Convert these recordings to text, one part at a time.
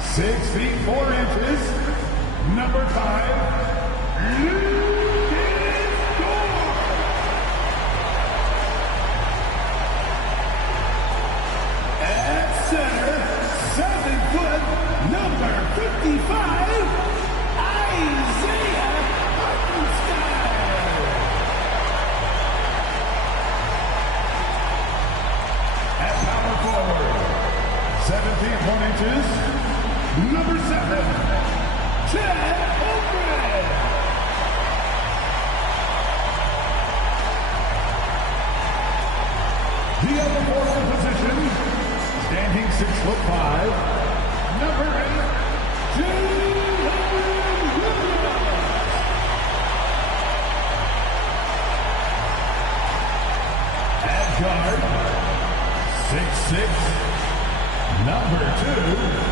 6 feet 4 inches, number 5, at center, 7 foot, number 55, Isaiah Hartenstein. At power forward, 7 feet 1 inches, number 7, Ted O'Brien. The other forward position, standing 6'5", number 8, at guard, 6'6", number 2,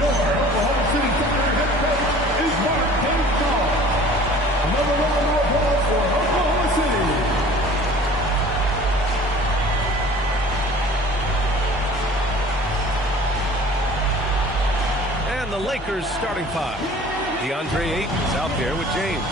Your Oklahoma City Thunder head coach is Mark Daigneault. Another round of applause for Oklahoma City. And the Lakers starting 5. DeAndre Ayton's out there with James.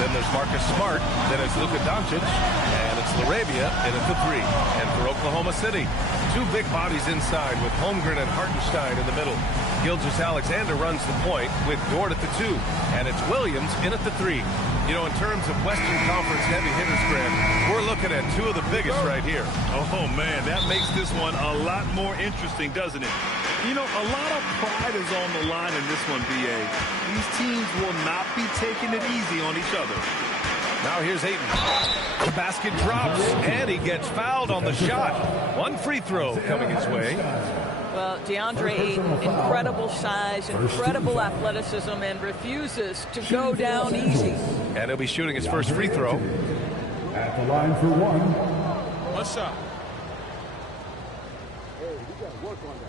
Then there's Marcus Smart. Then it's Luka Doncic. And it's LaRavia in at the 3. And for Oklahoma City, 2 big bodies inside with Holmgren and Hartenstein in the middle. Gilgeous-Alexander runs the point with Dort at the 2. And it's Williams in at the 3. You know, in terms of Western Conference heavy hitters, Graham, we're looking at 2 of the biggest right here. Oh, man, that makes this one a lot more interesting, doesn't it? You know, a lot of pride is on the line in this one, B.A. These teams will not be taking it easy on each other. Now here's Ayton. The basket drops, and he gets fouled on the shot. 1 free throw coming his way. Well, DeAndre Ayton, incredible size, incredible athleticism, and refuses to go down easy. And he'll be shooting his first free throw. At the line for 1. What's up? Hey, we got to work on that.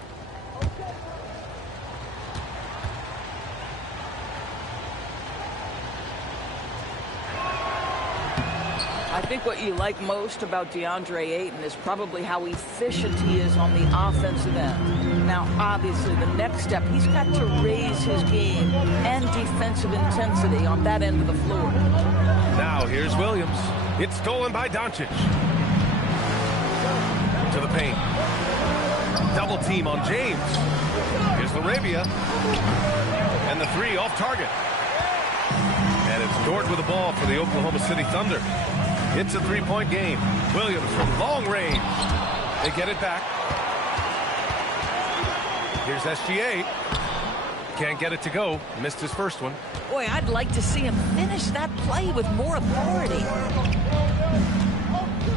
I think what you like most about DeAndre Ayton is probably how efficient he is on the offensive end. Now, obviously, the next step, he's got to raise his game and defensive intensity on that end of the floor. Now, here's Williams. It's stolen by Doncic. To the paint. Double team on James. Here's LaRavia. And the 3 off target. And it's Dort with the ball for the Oklahoma City Thunder. It's a 3-point game. Williams from long range. They get it back. Here's SGA. Can't get it to go. Missed his first one. Boy, I'd like to see him finish that play with more authority.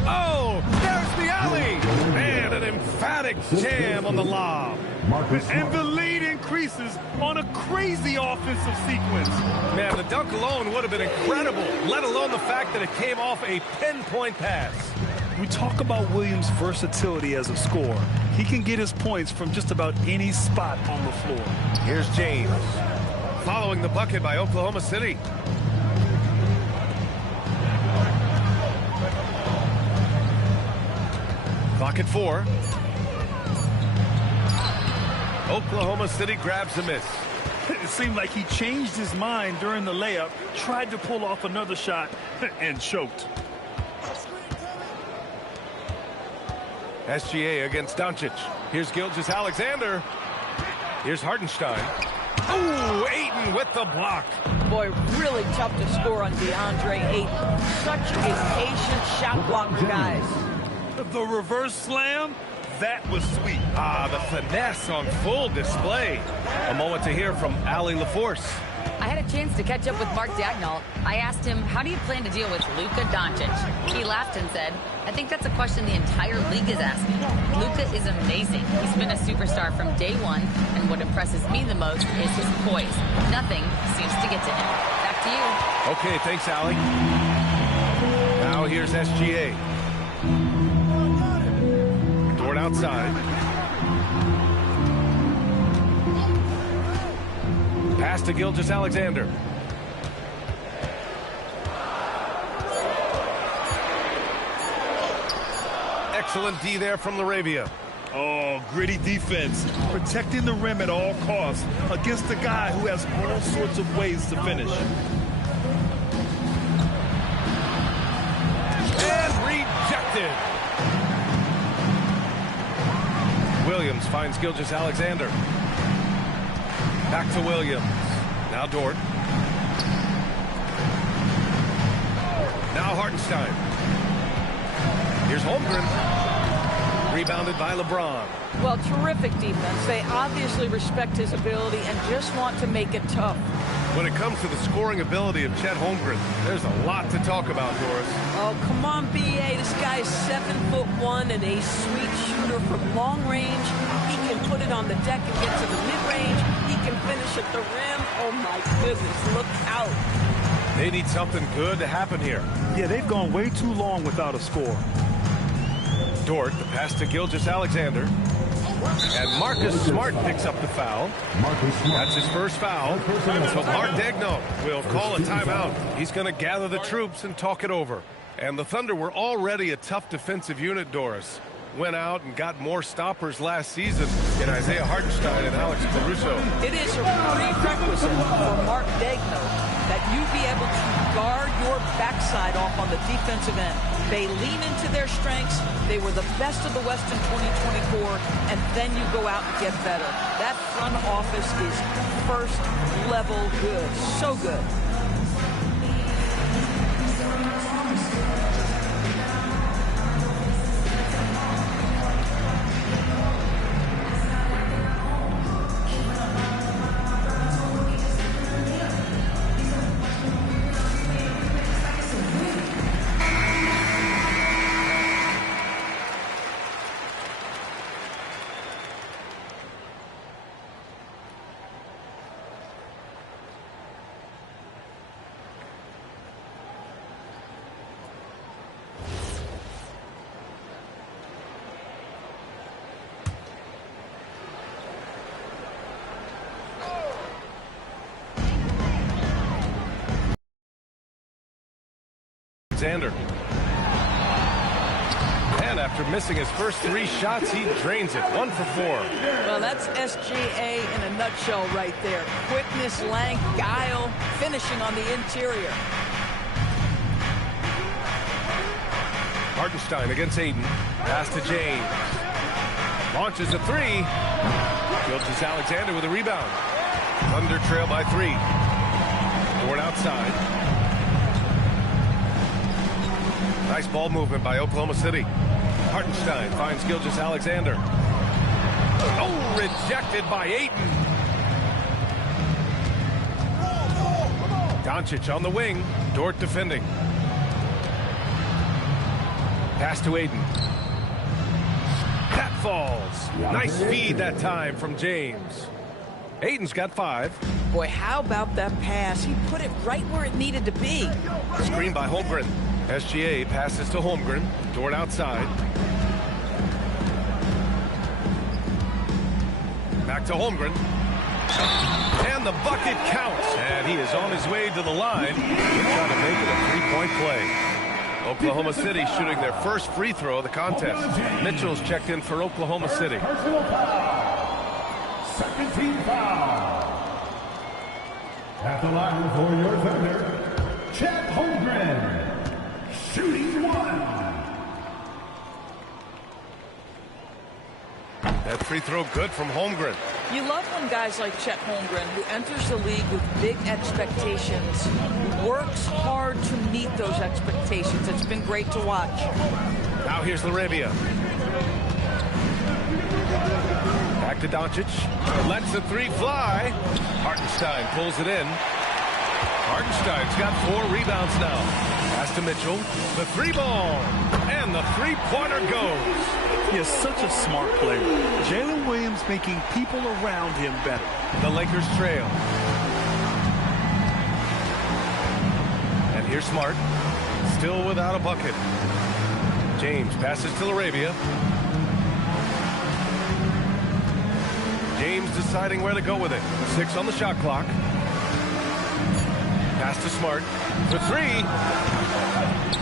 Oh, there's the alley. And an emphatic jam on the lob. And the lead increases on a crazy offensive sequence. Man, the dunk alone would have been incredible, let alone the fact that it came off a pinpoint pass. We talk about Williams' versatility as a scorer. He can get his points from just about any spot on the floor. Here's James. Following the bucket by Oklahoma City. Clock at 4. Oklahoma City grabs a miss. It seemed like he changed his mind during the layup, tried to pull off another shot, and choked. SGA against Doncic. Here's Gilgeous-Alexander. Here's Hartenstein. Ooh, Ayton with the block. Boy, really tough to score on DeAndre Ayton. Such a patient shot blocker, guys. The reverse slam, that was sweet. Ah, the finesse on full display. A moment to hear from Allie LaForce. I had a chance to catch up with Mark Daigneault. I asked him, how do you plan to deal with Luka Doncic? He laughed and said, I think that's a question the entire league is asking. Luka is amazing. He's been a superstar from day one, and what impresses me the most is his poise. Nothing seems to get to him. Back to you. Okay, thanks, Allie. Now here's SGA. Dort outside. Pass to Gilgeous-Alexander. Excellent D there from Laravia. Oh, gritty defense. Protecting the rim at all costs against a guy who has all sorts of ways to finish. And rejected. Williams finds Gilgeous-Alexander. Back to Williams. Now Dort. Now Hartenstein. Here's Holmgren. Rebounded by LeBron. Well, terrific defense. They obviously respect his ability and just want to make it tough. When it comes to the scoring ability of Chet Holmgren, there's a lot to talk about, Doris. Oh, come on, B.A. This guy is 7'1" and a sweet shooter from long range. He can put it on the deck and get to the mid-range. He can finish at the rim. Oh, my goodness, look out. They need something good to happen here. Yeah, they've gone way too long without a score. Dort, the pass to Gilgeous-Alexander. And Marcus Smart picks up the foul. That's his first foul. So Mark Daigneault will call a timeout. He's going to gather the troops and talk it over. And the Thunder were already a tough defensive unit, Doris. Went out and got more stoppers last season in Isaiah Hartenstein and Alex Caruso. It is a prerequisite for Mark Daigneault that you be able to guard your backside off on the defensive end. They lean into their strengths. They were the best of the West in 2024, and then you go out and get better. That front office is first level good. So good. Alexander. And after missing his first 3 shots, he drains it. 1 for 4. Well, that's SGA in a nutshell right there. Quickness, length, guile, finishing on the interior. Hartenstein against Ayton. Pass to James. Launches a 3. Gilgeous-Alexander with a rebound. Thunder trail by 3. Dort outside. Nice ball movement by Oklahoma City. Hartenstein finds Gilgeous-Alexander. Oh, rejected by Ayton. Doncic on the wing. Dort defending. Pass to Ayton. That falls. Nice feed that time from James. Ayton's got 5. Boy, how about that pass? He put it right where it needed to be. Screen by Holmgren. SGA passes to Holmgren. Dort outside. Back to Holmgren. And the bucket counts. And he is on his way to the line. He's trying to make it a 3-point play. Oklahoma City shooting their first free throw of the contest. Mitchell's checked in for Oklahoma City. Personal foul. Second team foul. At the line for your Thunder, Chet Holmgren. Shooting 1. That free throw good from Holmgren. You love when guys like Chet Holmgren, who enters the league with big expectations, works hard to meet those expectations. It's been great to watch. Now here's Laravia. Back to Doncic. Lets the 3 fly. Hartenstein pulls it in. Hartenstein's got 4 rebounds now. Pass to Mitchell. The 3-ball. And the 3-pointer goes. He is such a smart player. Jalen Williams making people around him better. The Lakers trail. And here's Smart. Still without a bucket. James passes to Laravia. James deciding where to go with it. 6 on the shot clock. Pass to Smart. For 3.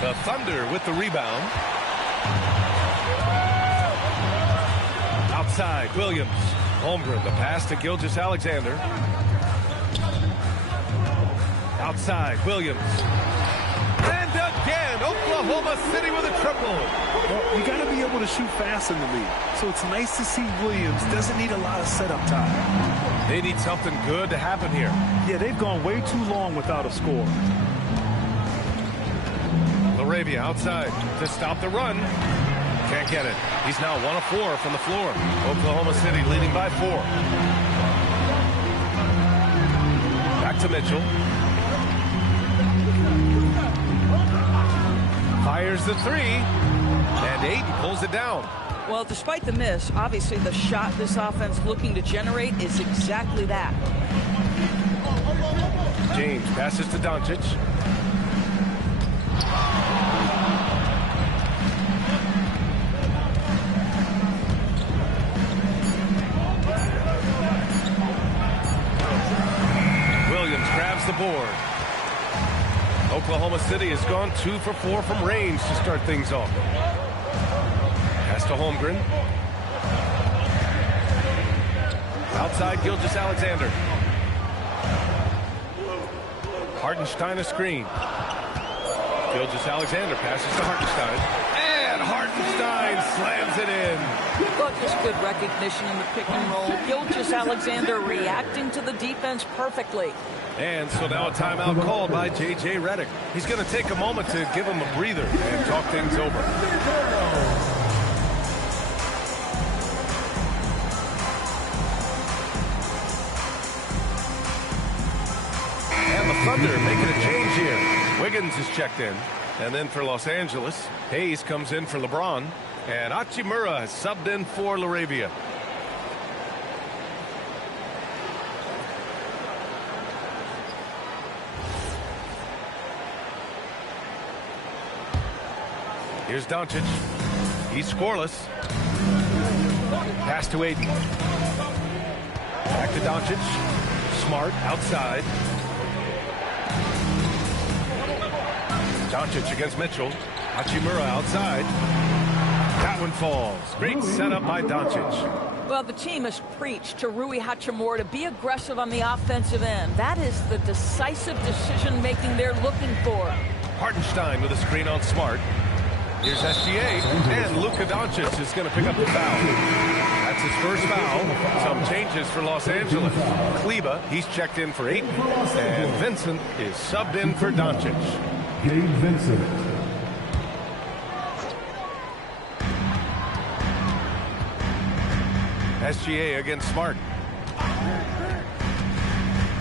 The Thunder with the rebound. Outside, Williams. Holmgren, the pass to Gilgeous-Alexander. Outside, Williams. And again, Oklahoma City with a triple. Well, you got to be able to shoot fast in the league. So it's nice to see Williams doesn't need a lot of setup time. They need something good to happen here. Yeah, they've gone way too long without a score. LaRavia outside to stop the run. Can't get it. He's now 1 of 4 from the floor. Oklahoma City leading by 4. Back to Mitchell. Fires the 3. And Ayton pulls it down. Well, despite the miss, obviously the shot this offense looking to generate is exactly that. James passes to Doncic. Williams grabs the board. Oklahoma City has gone 2 for 4 from range to start things off. Pass to Holmgren. Outside, Gilgeous-Alexander. Hartenstein a screen. Gilgeous-Alexander passes to Hartenstein. And Hartenstein slams it in. But just good recognition in the pick and roll. Gilgeous-Alexander reacting to the defense perfectly. And so now a timeout called by J.J. Redick. He's going to take a moment to give him a breather and talk things over. And the Thunder making a change here. Wiggins is checked in. And then for Los Angeles, Hayes comes in for LeBron. And Hachimura has subbed in for LaRavia. Here's Doncic. He's scoreless. Pass to Ayton. Back to Doncic. Smart outside. Doncic against Mitchell. Hachimura outside. That one falls. Great setup by Doncic. Well, the team has preached to Rui Hachimura to be aggressive on the offensive end. That is the decisive decision-making they're looking for. Hartenstein with a screen on Smart. Here's SGA, and Luka Doncic is going to pick up the foul. That's his first foul. Some changes for Los Angeles. Kleba, he's checked in for Ayton, and Vincent is subbed in for Doncic. Gabe Vincent. SGA against Smart.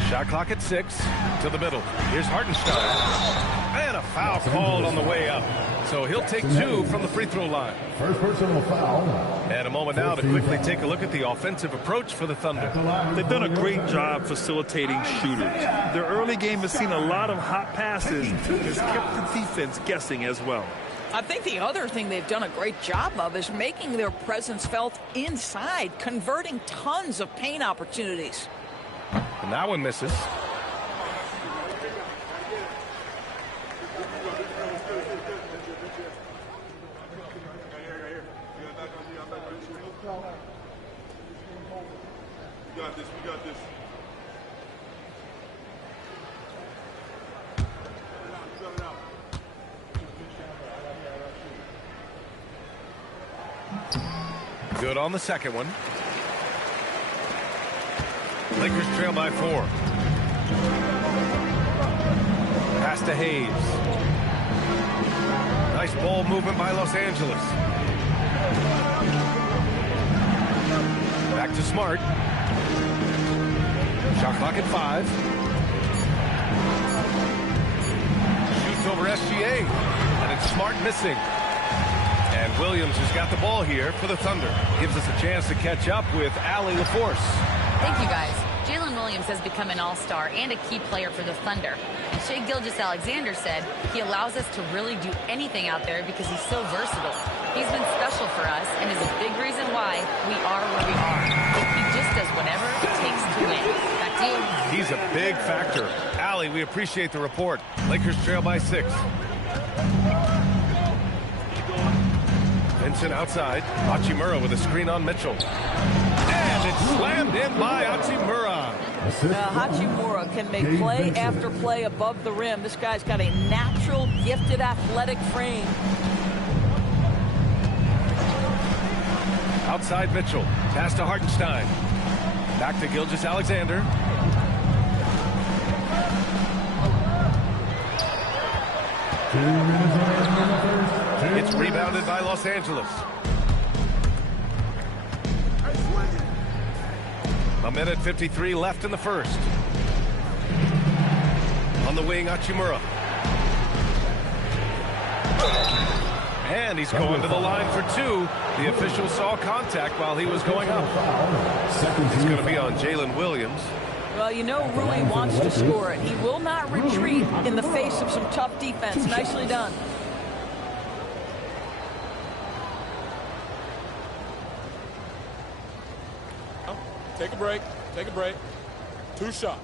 Shot clock at 6 to the middle. Here's Hartenstein. And a foul called on the way up. So he'll take 2 from the free throw line. First personal foul. And a moment now to quickly take a look at the offensive approach for the Thunder. They've done a great job facilitating shooters. Their early game has seen a lot of hot passes and has kept the defense guessing as well. I think the other thing they've done a great job of is making their presence felt inside, converting tons of paint opportunities. And that one misses. We got this. Good on the second one. Lakers trail by 4. Pass to Hayes. Nice ball movement by Los Angeles. Back to Smart. Shot clock at 5. Shoots over SGA. And it's Smart missing. And Williams has got the ball here for the Thunder. Gives us a chance to catch up with Allie LaForce. Thank you, guys. Jalen Williams has become an all-star and a key player for the Thunder. And Shai Gilgeous-Alexander said he allows us to really do anything out there because he's so versatile. He's been special for us and is a big reason why we are where we are. He just does whatever it takes to win. Back to you. He's a big factor. Allie, we appreciate the report. Lakers trail by 6. Vincent outside. Hachimura with a screen on Mitchell. And it's slammed in by Hachimura. Hachimura can make play after play above the rim. This guy's got a natural, gifted, athletic frame. Outside Mitchell. Pass to Hartenstein. Back to Gilgeous-Alexander. It's rebounded by Los Angeles. A minute 53 left in the first. On the wing, Hachimura. And he's going to the line for two. The official saw contact while he was going up. It's going to be on Jalen Williams. Well, you know Rui wants to score it. He will not retreat in the face of some tough defense. Nicely done. Take a break. Take a break. 2 shots.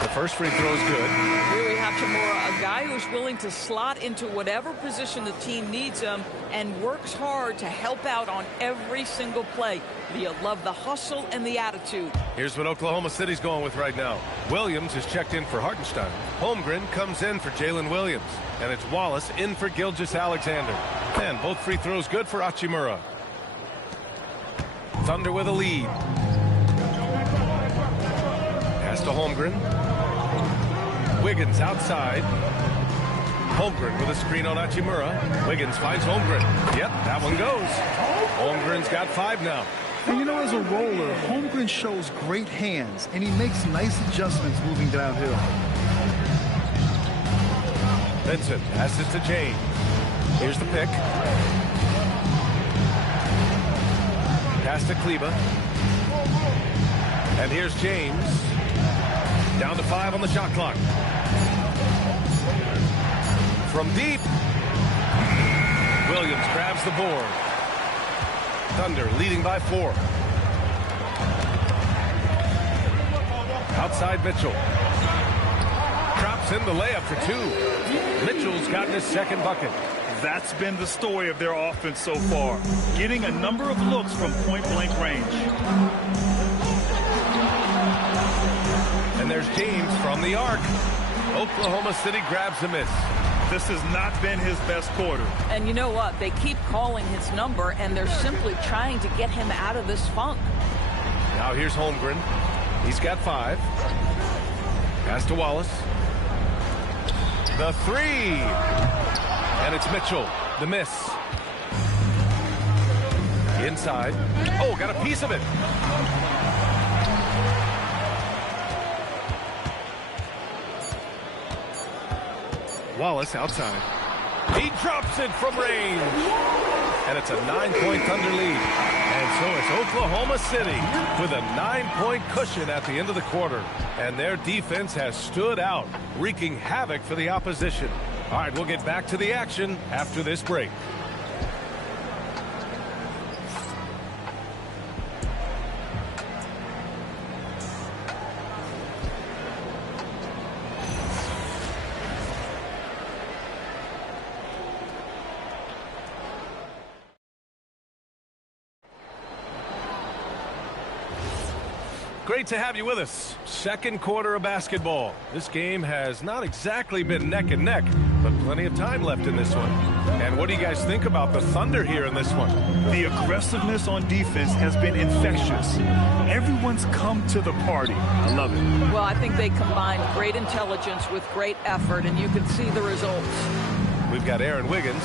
The first free throw is good. Rui Hachimura, a guy who's willing to slot into whatever position the team needs him and works hard to help out on every single play. You love the hustle and the attitude. Here's what Oklahoma City's going with right now. Williams is checked in for Hartenstein. Holmgren comes in for Jalen Williams. And it's Wallace in for Gilgeous-Alexander. And both free throws good for Hachimura. Thunder with a lead. Pass to Holmgren. Wiggins outside. Holmgren with a screen on Hachimura. Wiggins finds Holmgren. Yep, that one goes. Holmgren's got 5 now. And you know, as a roller, Holmgren shows great hands, and he makes nice adjustments moving downhill. Vincent passes to James. Here's the pick. Pass to Kleba. And here's James. Down to 5 on the shot clock. From deep. Williams grabs the board. Thunder leading by 4. Outside Mitchell. Drops in the layup for 2. Mitchell's gotten his second bucket. That's been the story of their offense so far. Getting a number of looks from point-blank range. And there's James from the arc. Oklahoma City grabs a miss. This has not been his best quarter. And you know what? They keep calling his number, and they're simply trying to get him out of this funk. Now here's Holmgren. He's got 5. Pass to Wallace. The 3. And it's Mitchell. The miss. Inside. Oh, got a piece of it. Wallace outside. He drops it from range. And it's a 9-point Thunder lead. And so it's Oklahoma City with a 9-point cushion at the end of the quarter. And their defense has stood out, wreaking havoc for the opposition. All right, we'll get back to the action after this break. Great to have you with us. Second quarter of basketball. This game has not exactly been neck and neck, but plenty of time left in this one. And what do you guys think about the Thunder here in this one? The aggressiveness on defense has been infectious. Everyone's come to the party. I love it. Well, I think they combined great intelligence with great effort, and you can see the results. We've got Aaron Wiggins,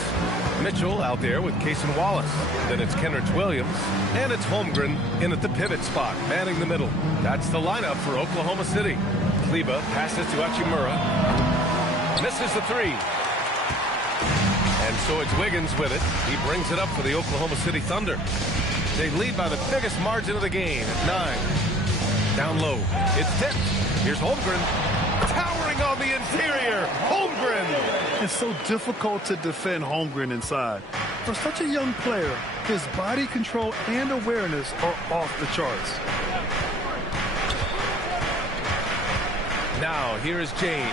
Mitchell out there with Cason Wallace. Then it's Kenrich Williams, and it's Holmgren in at the pivot spot, manning the middle. That's the lineup for Oklahoma City. Kleba passes to Hachimura. Misses the 3. And so it's Wiggins with it. He brings it up for the Oklahoma City Thunder. They lead by the biggest margin of the game at 9. Down low. It's tipped. Here's Holmgren. Towering on the interior. Holmgren. It's so difficult to defend Holmgren inside. For such a young player, his body control and awareness are off the charts. Now, here is James.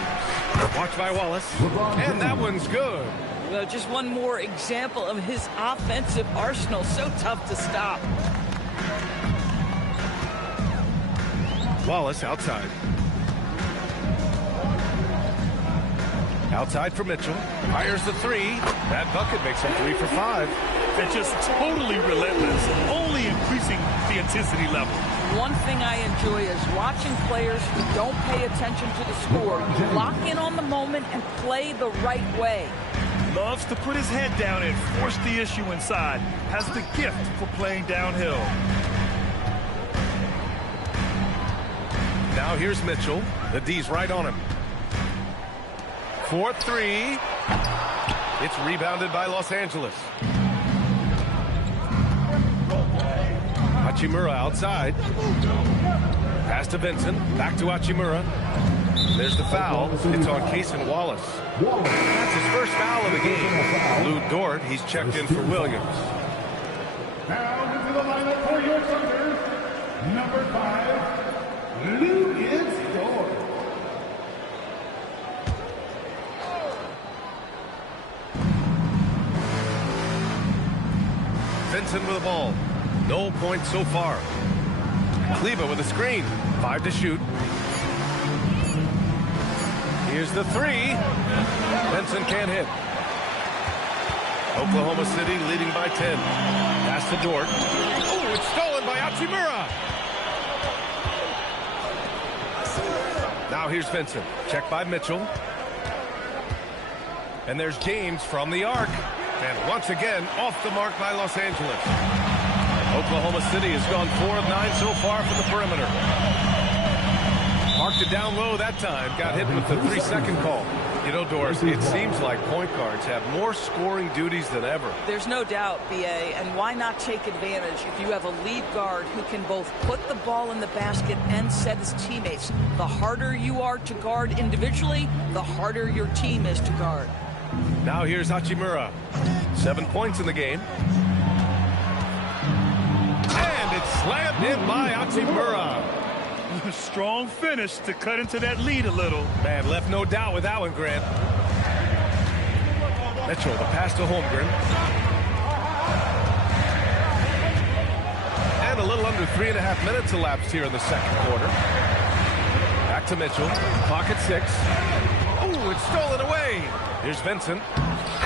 Watched by Wallace. And that one's good. Well, just one more example of his offensive arsenal. So tough to stop. Wallace outside. Outside for Mitchell. Fires the three. That bucket makes him 3 for 5. They're just totally relentless, only increasing the intensity level. One thing I enjoy is watching players who don't pay attention to the score lock in on the moment and play the right way. Loves to put his head down and force the issue inside. Has the gift for playing downhill. Now here's Mitchell. The D's right on him. 4-3. It's rebounded by Los Angeles. Hachimura outside. Pass to Vincent. Back to Hachimura. There's the foul. It's on Cason Wallace. That's his first foul of the game. Lou Dort, he's checked in for Williams. Now into the lineup for your Thunder, number 5, Lucas Dort. Vincent with the ball. No points so far. Kleba with a screen. 5 to shoot. Here's the 3. Vincent can't hit. Oklahoma City leading by 10. Pass to Dort. Oh, it's stolen by Hachimura. Now here's Vincent. Check by Mitchell. And there's James from the arc. And once again, off the mark by Los Angeles. Oklahoma City has gone 4 of 9 so far from the perimeter. Marked it down low that time. Got hit with the 3-second call. You know, Doris, it seems like point guards have more scoring duties than ever. There's no doubt, B.A., and why not take advantage if you have a lead guard who can both put the ball in the basket and set his teammates. The harder you are to guard individually, the harder your team is to guard. Now here's Hachimura. 7 points in the game. And it's slammed in by Hachimura. Strong finish to cut into that lead a little. Man, left no doubt with that one, Grant. Mitchell, the pass to Holmgren. And a little under 3.5 minutes elapsed here in the second quarter. Back to Mitchell. Clock at 6. Oh, it's stolen away. Here's Vincent.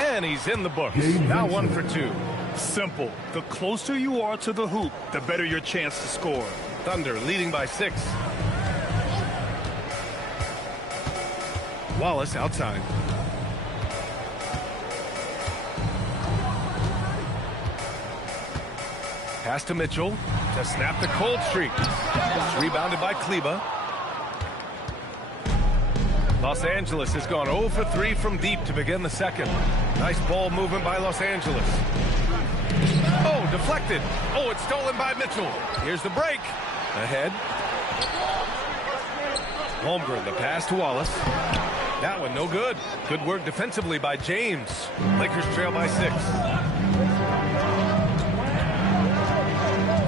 And he's in the books. Now 1 for 2. Simple. The closer you are to the hoop, the better your chance to score. Thunder leading by 6. Wallace outside. Pass to Mitchell to snap the cold streak. It's rebounded by Kleba. Los Angeles has gone 0 for 3 from deep to begin the second. Nice ball movement by Los Angeles. Oh, deflected. Oh, it's stolen by Mitchell. Here's the break. Ahead. Holmgren, the pass to Wallace. That one no good. Good work defensively by James. Lakers trail by 6.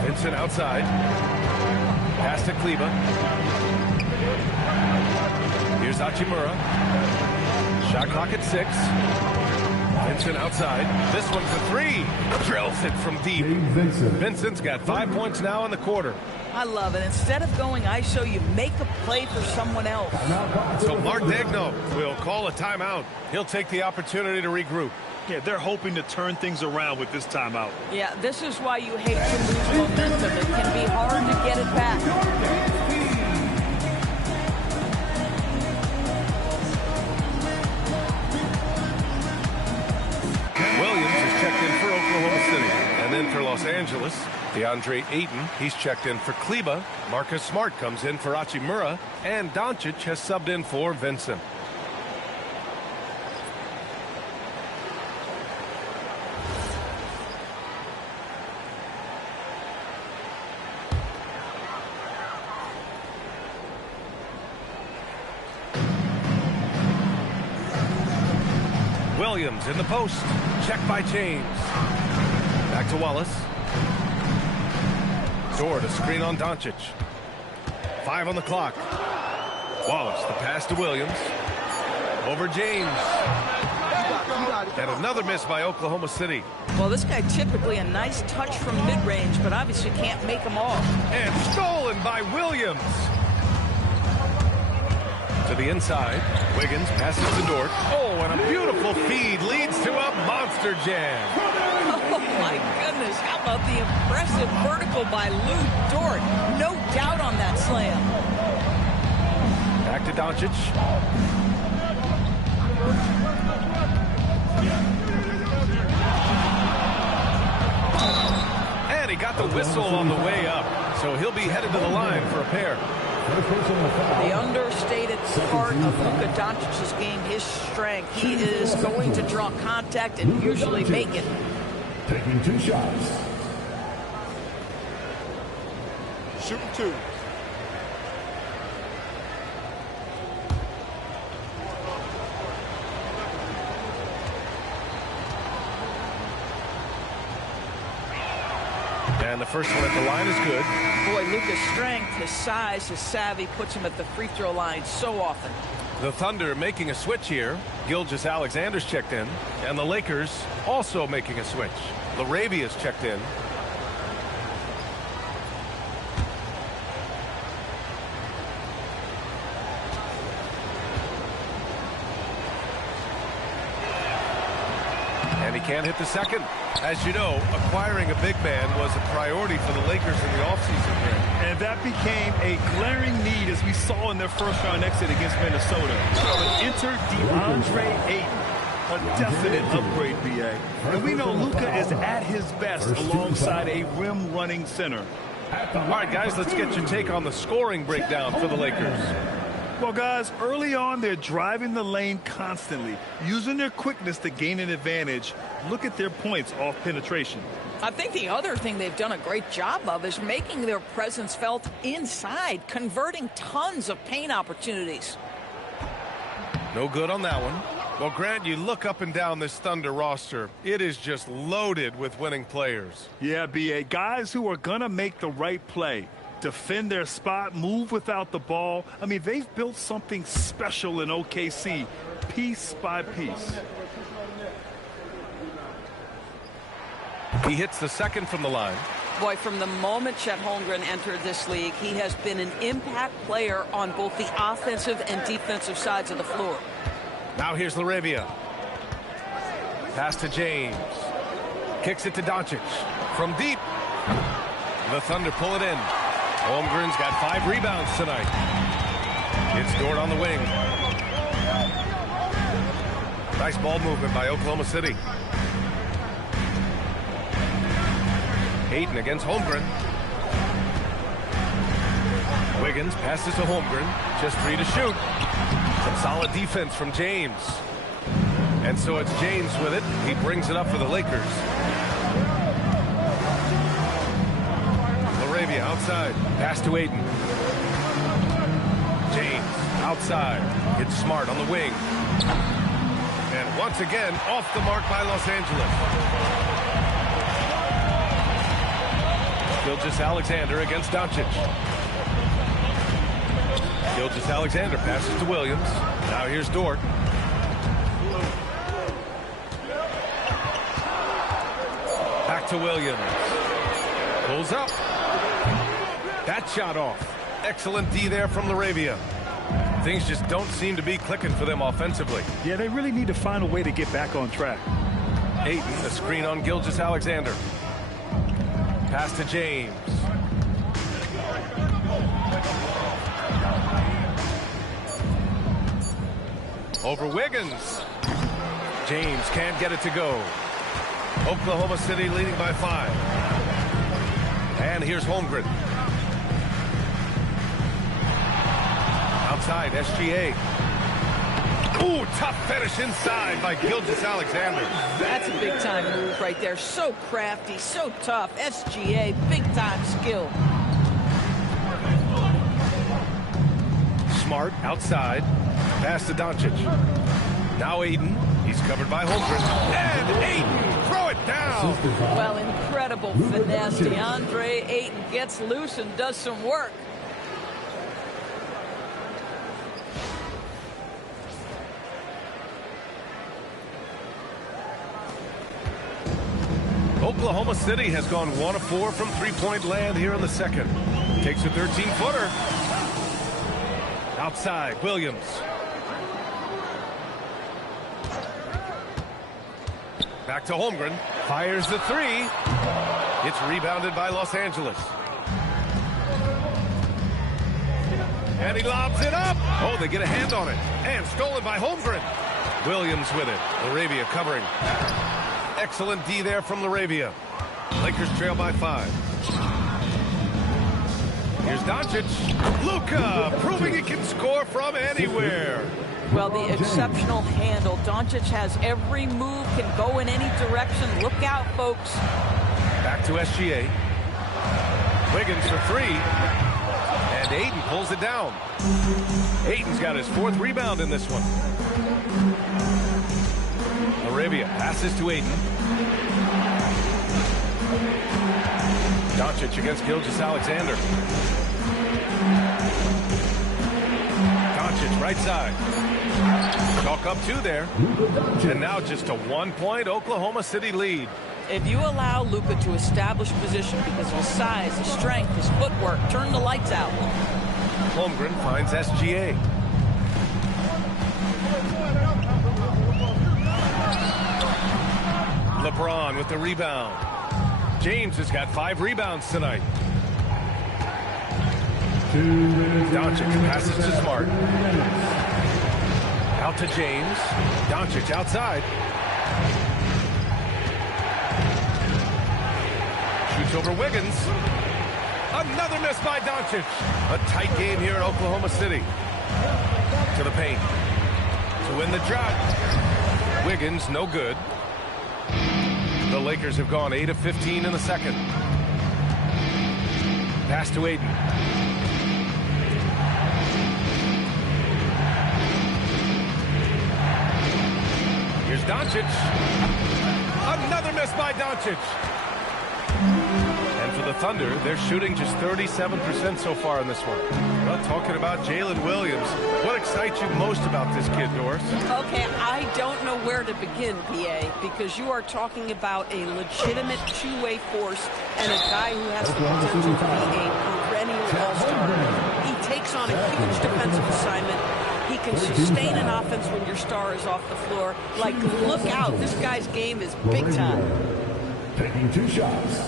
Vincent outside. Pass to Kleba. Here's Hachimura. Shot clock at 6. Vincent outside. This one for 3. Drills it from deep. Vincent's got 5 points now in the quarter. I love it. Instead of going ISO, you make a play for someone else. So Mark Daigneault will call a timeout. He'll take the opportunity to regroup. Yeah, they're hoping to turn things around with this timeout. Yeah, this is why you hate to lose momentum. It can be hard to get it back. Williams is checked in for Oklahoma City. And then for Los Angeles, DeAndre Ayton, he's checked in for Kleba. Marcus Smart comes in for Hachimura. And Doncic has subbed in for Vincent. Williams in the post. Check by James. Back to Wallace. Dort to screen on Doncic. 5 on the clock. Wallace, the pass to Williams. Over James. And another miss by Oklahoma City. Well, this guy typically a nice touch from mid-range, but obviously can't make them all. And stolen by Williams. To the inside. Wiggins passes to Dort. Oh, and a beautiful feed leads to a monster jam. Oh, my goodness. How about the impressive vertical by Lou Dort? No doubt on that slam. Back to Doncic. And he got the whistle on the way up. So he'll be headed to the line for a pair. The understated part of Luka Doncic's game, his strength. He is going to draw contact and usually make it. Taking 2 shots. Shooting 2. And the first one at the line is good. Boy, Luka's strength, his size, his savvy puts him at the free throw line so often. The Thunder making a switch here. Gilgeous-Alexander's checked in. And the Lakers also making a switch. Larabia's checked in. And he can't hit the second. As you know, acquiring a big man was a priority for the Lakers in the offseason here. And that became a glaring need as we saw in their first-round exit against Minnesota. But enter DeAndre Ayton, a definite upgrade, BA. And we know Luka is at his best alongside a rim-running center. All right, guys, let's get your take on the scoring breakdown for the Lakers. Well, guys, early on, they're driving the lane constantly, using their quickness to gain an advantage. Look at their points off penetration. I think the other thing they've done a great job of is making their presence felt inside, converting tons of paint opportunities. No good on that one. Well, Grant, you look up and down this Thunder roster. It is just loaded with winning players. Yeah, BA, guys who are going to make the right play. Defend their spot, move without the ball. I mean, they've built something special in OKC, piece by piece. He hits the second from the line. Boy, from the moment Chet Holmgren entered this league, he has been an impact player on both the offensive and defensive sides of the floor. Now here's Larabia. Pass to James. Kicks it to Doncic. From deep. The Thunder pull it in. Holmgren's got 5 rebounds tonight. It's Dort on the wing. Nice ball movement by Oklahoma City. Ayton against Holmgren. Wiggins passes to Holmgren. Just 3 to shoot. Some solid defense from James. And so it's James with it. He brings it up for the Lakers. Larabia outside. Pass to Ayton. James outside. It's Smart on the wing. And once again, off the mark by Los Angeles. Gilgeous-Alexander against Doncic. Gilgeous-Alexander passes to Williams. Now here's Dort. Back to Williams. Pulls up. That shot off. Excellent D there from Larabia. Things just don't seem to be clicking for them offensively. Yeah, they really need to find a way to get back on track. Ayton, a screen on Gilgeous-Alexander. Pass to James. Over Wiggins. James can't get it to go. Oklahoma City leading by 5. And here's Holmgren. Outside, SGA. Ooh, tough finish inside by Gilgeous-Alexander. That's a big-time move right there. So crafty, so tough. SGA, big-time skill. Smart outside. Pass to Doncic. Now Ayton. He He's covered by Holmgren. And Ayton, throw it down. Well, incredible finesse. DeAndre Ayton gets loose and does some work. Oklahoma City has gone 1 of 4 from three-point land here in the second. Takes a 13-footer. Outside, Williams. Back to Holmgren. Fires the three. It's rebounded by Los Angeles. And he lobs it up. Oh, they get a hand on it. And stolen by Holmgren. Williams with it. Laravia covering. Excellent D there from Laravia. Lakers trail by 5. Here's Doncic. Luka proving he can score from anywhere. Well, the exceptional handle. Doncic has every move, can go in any direction. Look out, folks. Back to SGA. Wiggins for 3. And Ayton pulls it down. Ayton's got his 4th rebound in this one. Laravia passes to Ayton. Doncic against Gilgeous-Alexander. Doncic right side. Chalk up 2 there. And now just a 1-point Oklahoma City lead. If you allow Luka to establish position because of his size, his strength, his footwork, turn the lights out. Holmgren finds SGA. LeBron with the rebound. James has got 5 rebounds tonight. Doncic passes to Smart. Out to James. Doncic outside. Shoots over Wiggins. Another miss by Doncic. A tight game here in Oklahoma City. To the paint. To win the shot. Wiggins, no good. The Lakers have gone 8 of 15 in the second. Pass to Ayton. Here's Doncic. Another miss by Doncic. And for the Thunder, they're shooting just 37% so far in this one. Well, talking about Jalen Williams, what excites you most about this kid, Doris? Okay, I don't know where to begin, PA, because you are talking about a legitimate two-way force and a guy who has the potential to be a perennial all-star. He takes on a huge defensive assignment. He can sustain an offense when your star is off the floor. Like, look out. This guy's game is big time. Taking 2 shots.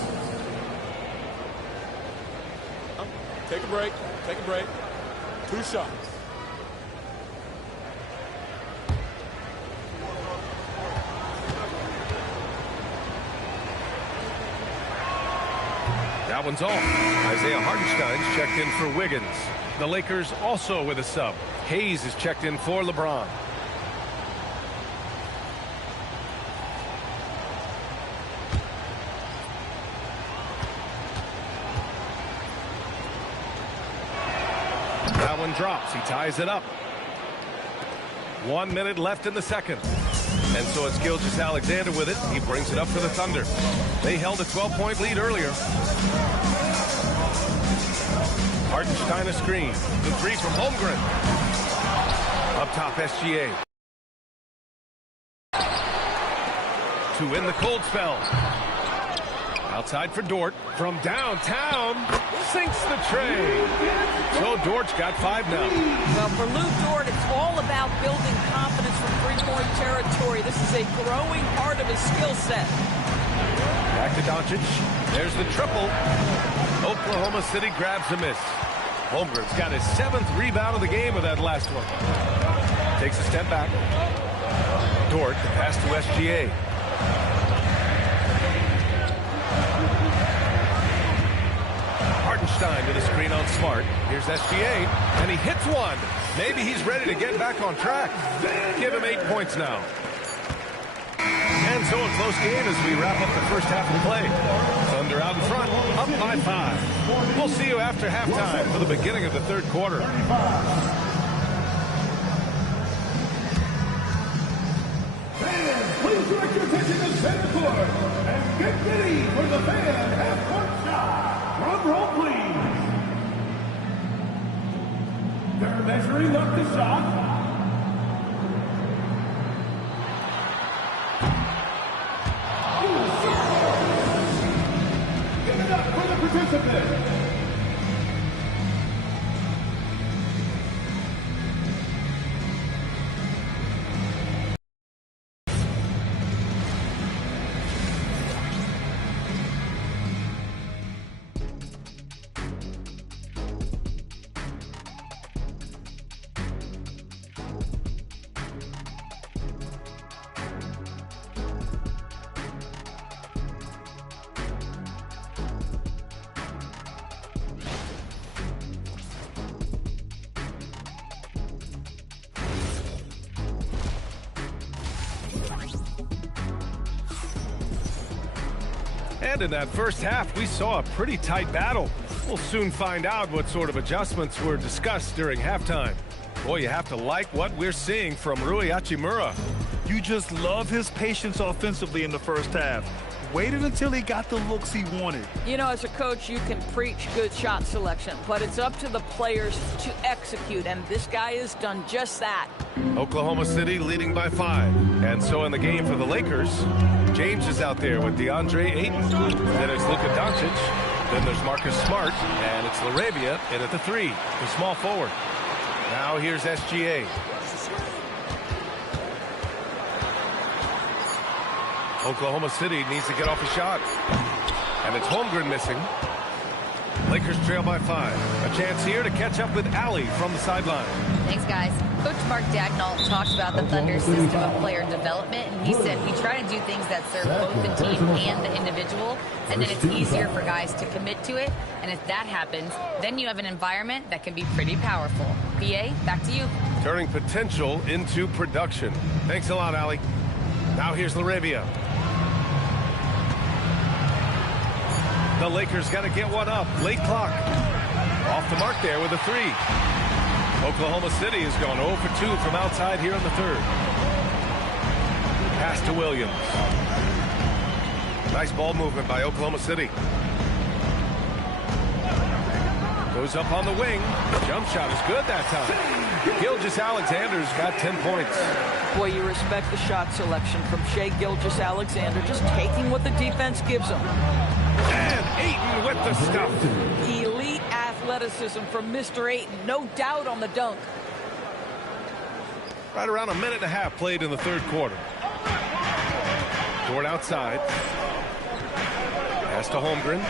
Take a break. Take a break. 2 shots. That one's off. Isaiah Hartenstein's checked in for Wiggins. The Lakers also with a sub. Hayes is checked in for LeBron. That one drops. He ties it up. 1 minute left in the second. And so it's Gilgeous-Alexander with it. He brings it up for the Thunder. They held a 12-point lead earlier. Hartenstein a screen. The 3 from Holmgren. Up top, SGA. To win the cold spell. Outside for Dort. From downtown, sinks the tray. So Dort's got 5 now. Well, for Lou Dort, it's all about building confidence from three-point territory. This is a growing part of his skill set. Back to Doncic. There's the triple. Oklahoma City grabs a miss. Holmgren's got his 7th rebound of the game with that last one. Takes a step back. Dort, the pass to SGA. Hartenstein to the screen on Smart. Here's SGA, and he hits one. Maybe he's ready to get back on track. Give him 8 points now. And so a close game as we wrap up the first half of play. Thunder out in front, up by 5. We'll see you after halftime for the beginning of the third quarter. Fans, please direct your attention to center court and get ready for the fan half-court shot. Drum roll, please. They're measuring up the shot. Give it up for the participants. And in that first half, we saw a pretty tight battle. We'll soon find out what sort of adjustments were discussed during halftime. Boy, you have to like what we're seeing from Rui Hachimura. You just love his patience offensively in the first half. Waited until he got the looks he wanted. You know, as a coach, you can preach good shot selection, but it's up to the players to execute, and this guy has done just that. Oklahoma City leading by 5. And so in the game for the Lakers, James is out there with DeAndre Ayton. Then it's Luka Doncic. Then there's Marcus Smart, and it's LaRavia in at the 3, the small forward. Now here's SGA. Oklahoma City needs to get off a shot. And it's Holmgren missing. Lakers trail by 5. A chance here to catch up with Allie from the sideline. Thanks, guys. Coach Mark Daigneault talked about the Thunder's system of player development, and he said we try to do things that serve both the team and the individual, and then it's easier for guys to commit to it. And if that happens, then you have an environment that can be pretty powerful. BA, back to you. Turning potential into production. Thanks a lot, Allie. Now here's LaRavia. The Lakers got to get one up. Late clock. Off the mark there with a 3. Oklahoma City has gone 0 for 2 from outside here in the third. Pass to Williams. Nice ball movement by Oklahoma City. Goes up on the wing. Jump shot is good that time. Gilgeous-Alexander's got 10 points. Boy, you respect the shot selection from Shai Gilgeous-Alexander, just taking what the defense gives him. And Ayton with the stuff. Elite athleticism from Mr. Ayton, no doubt on the dunk. Right around a minute and a half played in the third quarter. Dort outside. Pass to Holmgren.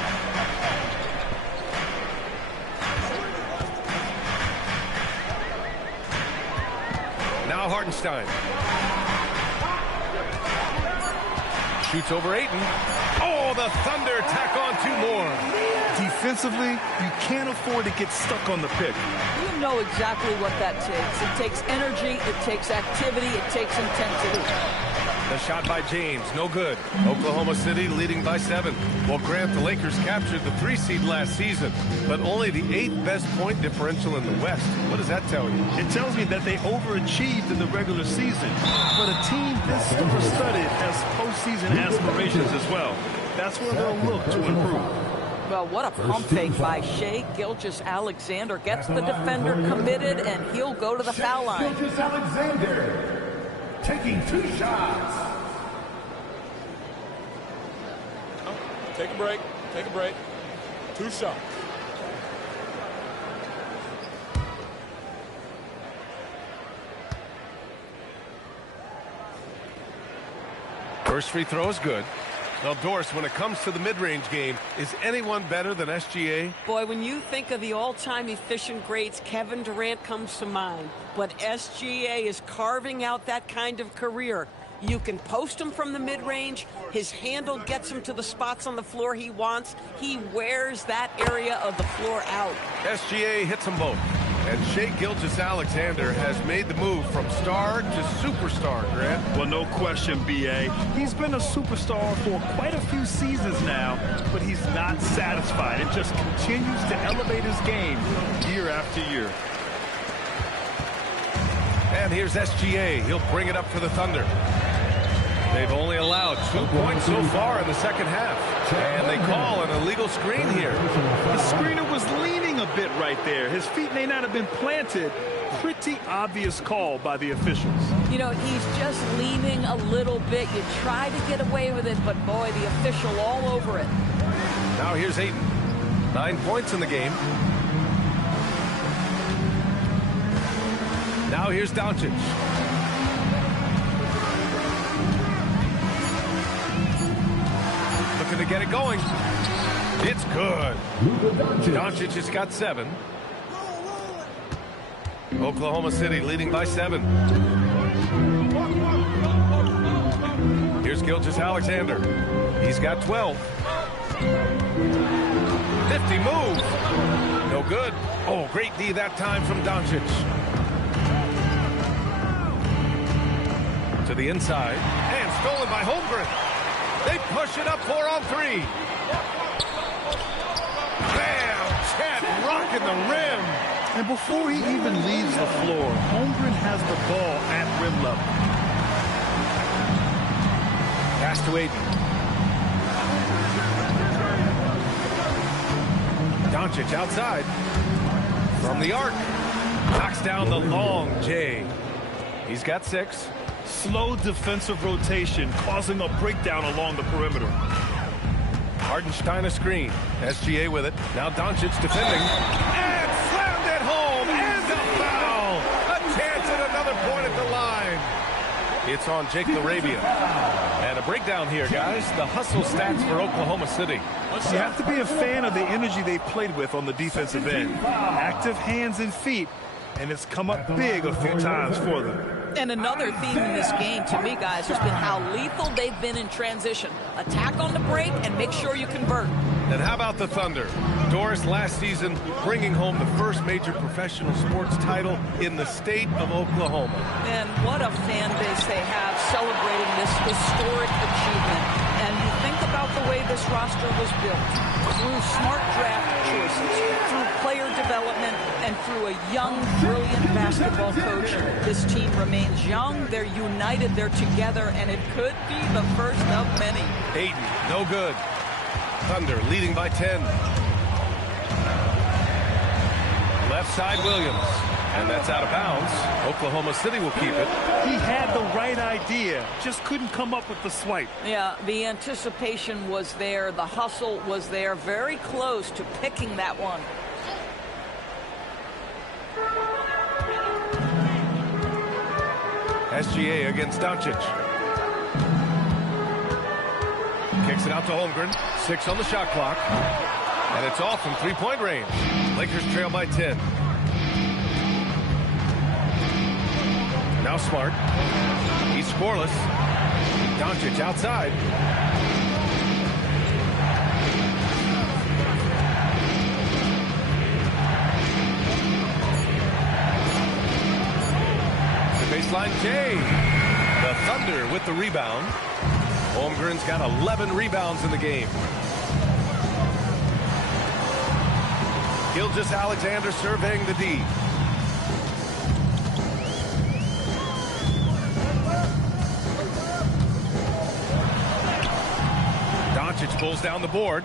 Now Hartenstein. Shoots over Ayton. Oh, the Thunder tack on 2 more. Defensively, you can't afford to get stuck on the pick. You know exactly what that takes. It takes energy, it takes activity, it takes intensity. The shot by James, no good. Oklahoma City leading by 7. Well, Grant, the Lakers captured the 3 seed last season, but only the 8th best point differential in the West. What does that tell you? It tells me that they overachieved in the regular season. But a team this star-studded has postseason aspirations as well. That's where they'll look to improve. Well, what a pump fake by Shai Gilgeous-Alexander. Gets the defender committed, and he'll go to the foul line. Gilgeous-Alexander taking 2 shots. Take a break. Take a break. 2 shots. First free throw is good. Now, Doris, when it comes to the mid-range game, is anyone better than SGA? Boy, when you think of the all-time efficient greats, Kevin Durant comes to mind. But SGA is carving out that kind of career. You can post him from the mid-range. His handle gets him to the spots on the floor he wants. He wears that area of the floor out. SGA hits them both. And Shai Gilgeous-Alexander has made the move from star to superstar, Grant. Well, no question, B.A. He's been a superstar for quite a few seasons now, but he's not satisfied and just continues to elevate his game year after year. And here's SGA. He'll bring it up for the Thunder. They've only allowed 2 points so far in the second half. And they call an illegal screen here. The screener was leaning a bit right there. His feet may not have been planted. Pretty obvious call by the officials. You know, he's just leaning a little bit. You try to get away with it, but boy, the official all over it. Now here's Ayton. 9 points in the game. Now here's Doncic. Looking to get it going. It's good. Doncic has got 7. Oklahoma City leading by 7. Here's Gilgeous-Alexander. He's got 12. 50 move. No good. Oh, great D that time from Doncic. To the inside. And stolen by Holmgren. They push it up 4 on 3. Bam! Chet rocking the rim. And before he even leaves the floor, Holmgren has the ball at rim level. Pass to Ayton. Doncic outside. From the arc. Knocks down the long J. He's got 6. Slow defensive rotation causing a breakdown along the perimeter. Hardenstein a screen. SGA with it. Now Doncic defending. And slammed it home. And a foul. A chance at another point at the line. It's on Jake LaRavia. And a breakdown here, guys. The hustle stats for Oklahoma City. You have to be a fan of the energy they played with on the defensive end. Active hands and feet. And it's come up big a few times for them. And another theme in this game, to me, guys, has been how lethal they've been in transition. Attack on the break and make sure you convert. And how about the Thunder? Doris last season bringing home the first major professional sports title in the state of Oklahoma. And what a fan base they have celebrating this historic achievement. And you think about the way this roster was built. Through smart draft choices, through player development, and through a young, brilliant basketball coach. This team remains young, they're united, they're together, and it could be the first of many. Ayton, no good. Thunder leading by 10. Left side, Williams. And that's out of bounds. Oklahoma City will keep it. He had the right idea, just couldn't come up with the swipe. Yeah, the anticipation was there. The hustle was there. Very close to picking that one. SGA against Doncic. Kicks it out to Holmgren. 6 on the shot clock. And it's off from three-point range. Lakers trail by 10. Now Smart. He's scoreless. Doncic outside. The baseline J. The Thunder with the rebound. Holmgren's got 11 rebounds in the game. Gilgeous-Alexander surveying the D. Doncic pulls down the board.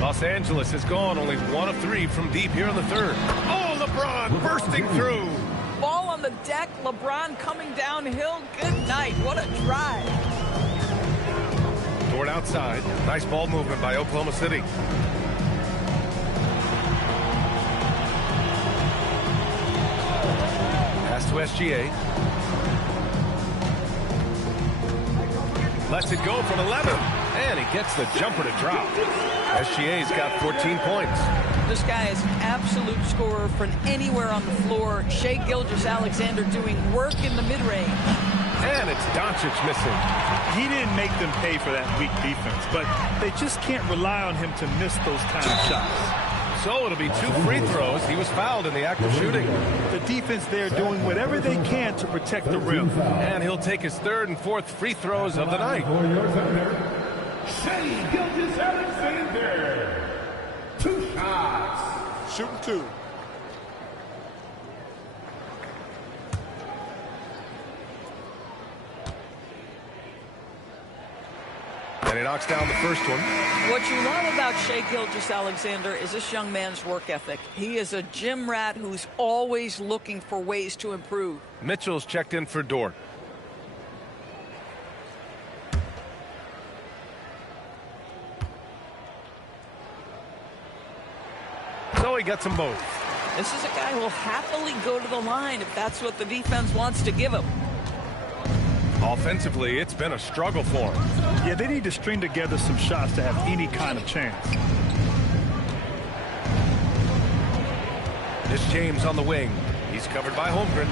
Los Angeles has gone only 1 of 3 from deep here in the third. Oh, LeBron bursting through. Ball on the deck, LeBron coming downhill. Good night. What a drive. Toward outside. Nice ball movement by Oklahoma City. Pass to SGA. Lets it go from 11. And he gets the jumper to drop. SGA's got 14 points. This guy is an absolute scorer from anywhere on the floor. Shai Gilgeous-Alexander doing work in the mid-range. And it's Doncic missing. He didn't make them pay for that weak defense, but they just can't rely on him to miss those kind of shots. So it'll be 2 free throws. He was fouled in the act of shooting. The defense there doing whatever they can to protect the rim. And he'll take his 3rd and 4th free throws of the night. For your Thunder, Shai Gilgeous-Alexander. 2 shots. Shooting 2. And he knocks down the first one. What you love about Shai Gilgeous-Alexander is this young man's work ethic. He is a gym rat who's always looking for ways to improve. Mitchell's checked in for Dort. So he gets them both. This is a guy who will happily go to the line if that's what the defense wants to give him. Offensively, it's been a struggle for him. Yeah, they need to string together some shots to have any kind of chance. This James on the wing. He's covered by Holmgren.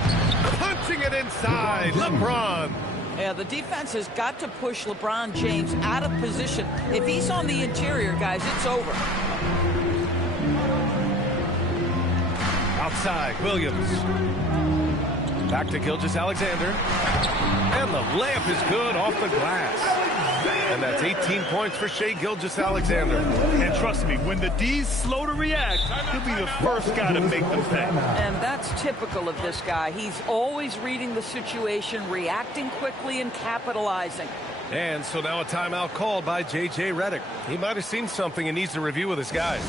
Punching it inside. LeBron. Yeah, the defense has got to push LeBron James out of position. If he's on the interior, guys, it's over. Outside, Williams. Back to Gilgeous-Alexander. And the layup is good off the glass. And that's 18 points for Shai Gilgeous-Alexander. And trust me, when the D's slow to react, he'll be the first guy to make them pay. And that's typical of this guy. He's always reading the situation, reacting quickly, and capitalizing. And so now a timeout called by J.J. Redick. He might have seen something and needs to review with his guys.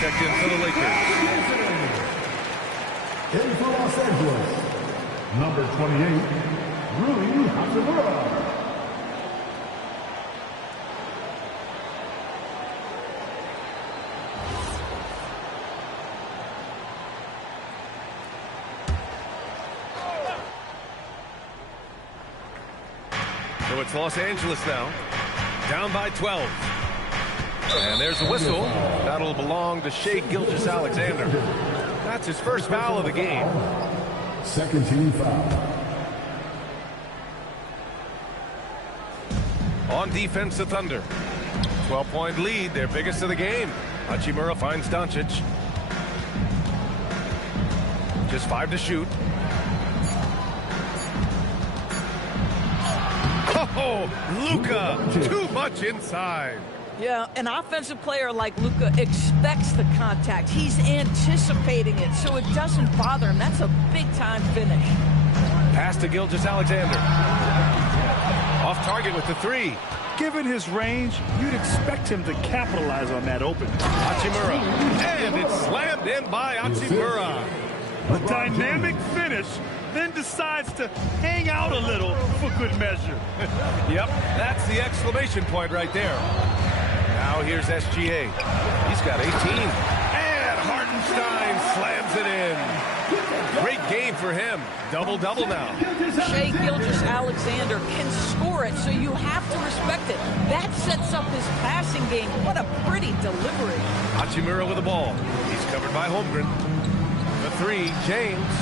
Checked in for the Lakers. In for Los Angeles, number 28, Rui Hachimura. So it's Los Angeles now, down by 12. And there's a whistle. That'll belong to Shai Gilgeous-Alexander. That's his first foul of the game. Second team foul. On defense, the Thunder. 12-point lead, their biggest of the game. Hachimura finds Doncic. Just 5 to shoot. Oh, Luka, too much inside. Yeah, an offensive player like Luka expects the contact. He's anticipating it, so it doesn't bother him. That's a big-time finish. Pass to Gilgeous-Alexander. Off target with the 3. Given his range, you'd expect him to capitalize on that opening. Hachimura. And it's slammed in by Hachimura. A dynamic finish, then decides to hang out a little for good measure. Yep, that's the exclamation point right there. Now here's SGA. He's got 18. And Hartenstein slams it in. Great game for him. Double-double now. Shai Gilgeous-Alexander can score it, so you have to respect it. That sets up his passing game. What a pretty delivery. Hachimura with the ball. He's covered by Holmgren. The 3, James.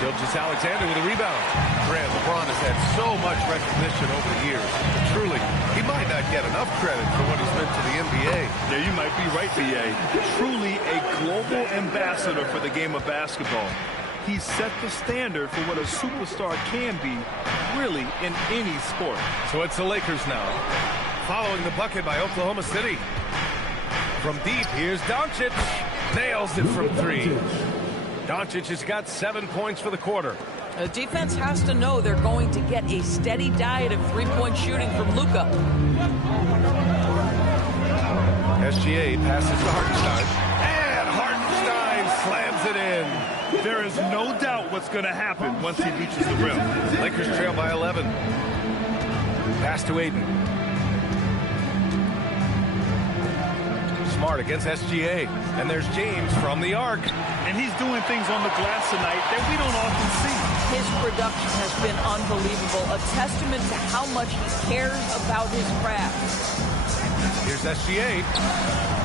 Gilgeous-Alexander with a rebound. Grant, LeBron has had so much recognition over the years. Truly, he might not get enough credit for what he's meant to the NBA. Yeah, you might be right, B.A. Truly a global ambassador for the game of basketball. He set the standard for what a superstar can be, really, in any sport. So it's the Lakers now, following the bucket by Oklahoma City. From deep, here's Doncic. Nails it from 3. Doncic has got 7 points for the quarter. The defense has to know they're going to get a steady diet of three-point shooting from Luka. SGA passes to Hartenstein. And Hartenstein slams it in. There is no doubt what's going to happen once he reaches the rim. Lakers trail by 11. Pass to Aiden. Smart against SGA. And there's James from the arc. And he's doing things on the glass tonight that we don't often see. His production has been unbelievable, a testament to how much he cares about his craft. Here's SGA.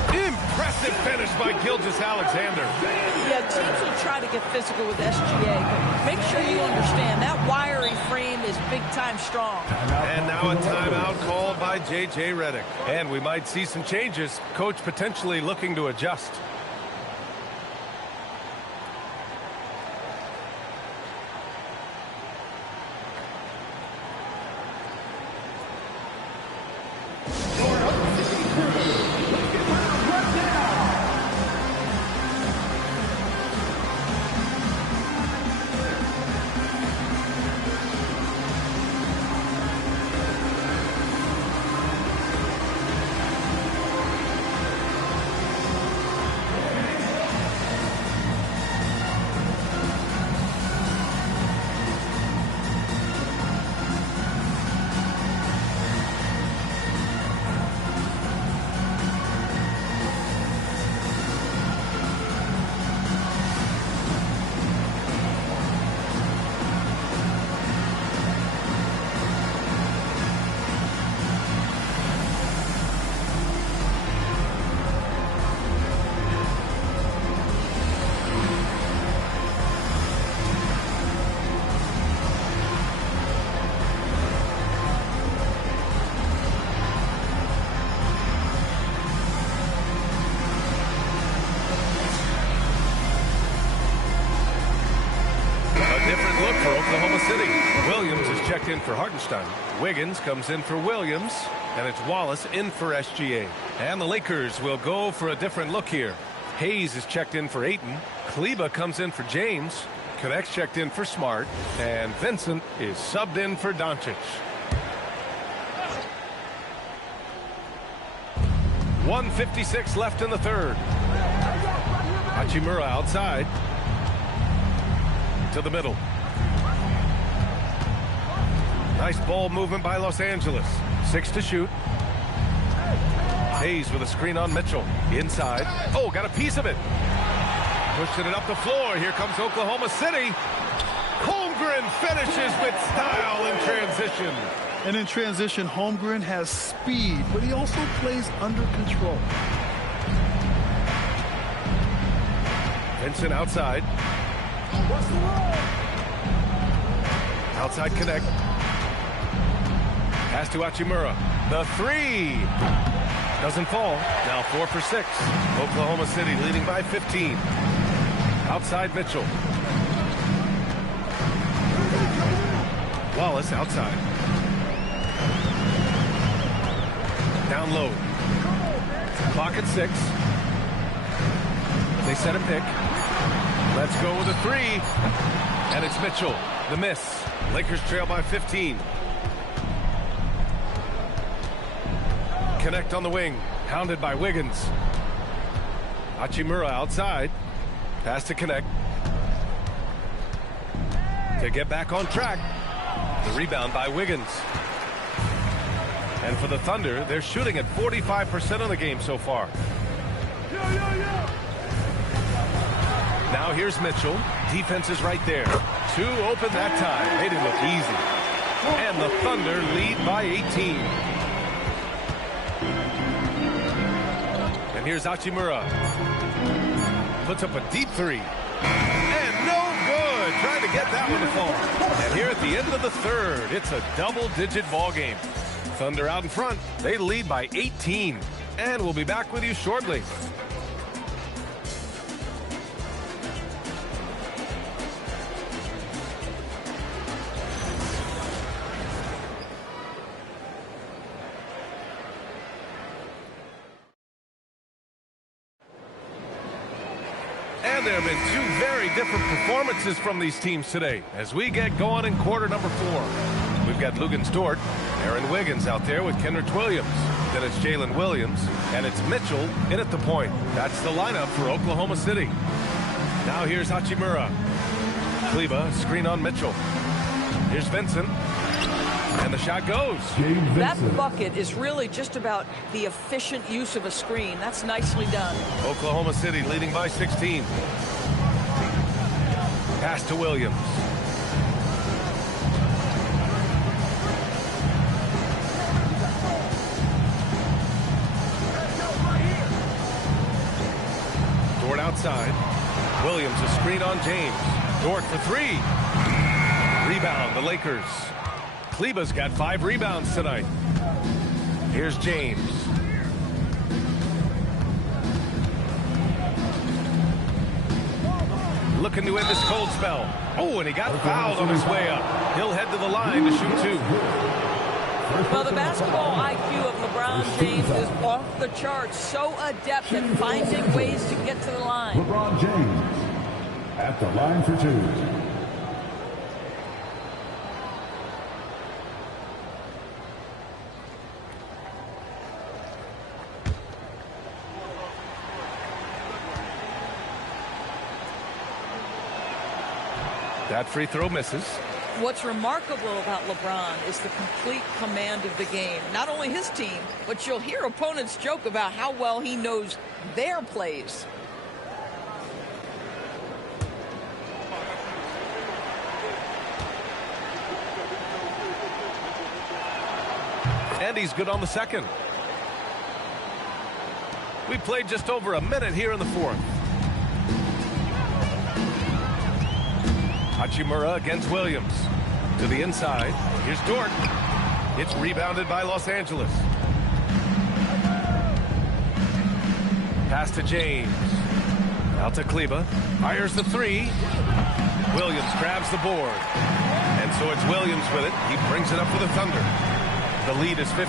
Impressive finish by Gilgeous-Alexander. Yeah, teams will try to get physical with SGA, but make sure you understand that wiry frame is big-time strong. And now a timeout called by J.J. Redick. And we might see some changes. Coach potentially looking to adjust. In for Hartenstein. Wiggins comes in for Williams, and it's Wallace in for SGA. And the Lakers will go for a different look here. Hayes is checked in for Ayton. Kleba comes in for James. Connect's checked in for Smart, and Vincent is subbed in for Doncic. 1:56 left in the third. Hachimura outside to the middle. Nice ball movement by Los Angeles. 6 to shoot. Hayes with a screen on Mitchell. Inside. Oh, got a piece of it. Pushing it up the floor. Here comes Oklahoma City. Holmgren finishes with style in transition. And in transition, Holmgren has speed, but he also plays under control. Vincent outside. Outside connect. Pass to Hachimura. The three. Doesn't fall. Now 4 for 6. Oklahoma City leading by 15. Outside Mitchell. Wallace outside. Down low. Clock at 6. They set a pick. Let's go with a three. And it's Mitchell. The miss. Lakers trail by 15. Connect on the wing. Hounded by Wiggins. Hachimura outside. Pass to Connect. To get back on track. The rebound by Wiggins. And for the Thunder, they're shooting at 45% of the game so far. Now here's Mitchell. Defense is right there. 2 open that time. They didn't look easy. And the Thunder lead by 18. And here's Hachimura. Puts up a deep three. And no good. Trying to get that one to fall. And here at the end of the third, it's a double-digit ball game. Thunder out in front. They lead by 18. And we'll be back with you shortly. And there have been 2 very different performances from these teams today as we get going in quarter number 4. We've got Luguentz Dort, Aaron Wiggins out there with Kenrich Williams. Then it's Jalen Williams, and it's Mitchell in at the point. That's the lineup for Oklahoma City. Now here's Hachimura. Kleba, screen on Mitchell. Here's Vincent. And the shot goes. That bucket is really just about the efficient use of a screen. That's nicely done. Oklahoma City leading by 16. Pass to Williams. Dort outside. Williams a screen on James. Dort for three. Rebound, the Lakers. Kleba's got 5 rebounds tonight. Here's James. Looking to end this cold spell. Oh, and he got fouled on his way up. He'll head to the line to shoot 2. Well, the basketball IQ of LeBron James is off the charts. So adept at finding ways to get to the line. LeBron James at the line for 2. That free throw misses. What's remarkable about LeBron is the complete command of the game. Not only his team, but you'll hear opponents joke about how well he knows their plays. And he's good on the second. We played just over a minute here in the fourth. Hachimura against Williams. To the inside. Here's Dort. It's rebounded by Los Angeles. Pass to James. Out to Kleba. Fires the 3. Williams grabs the board. And so it's Williams with it. He brings it up for the Thunder. The lead is 15.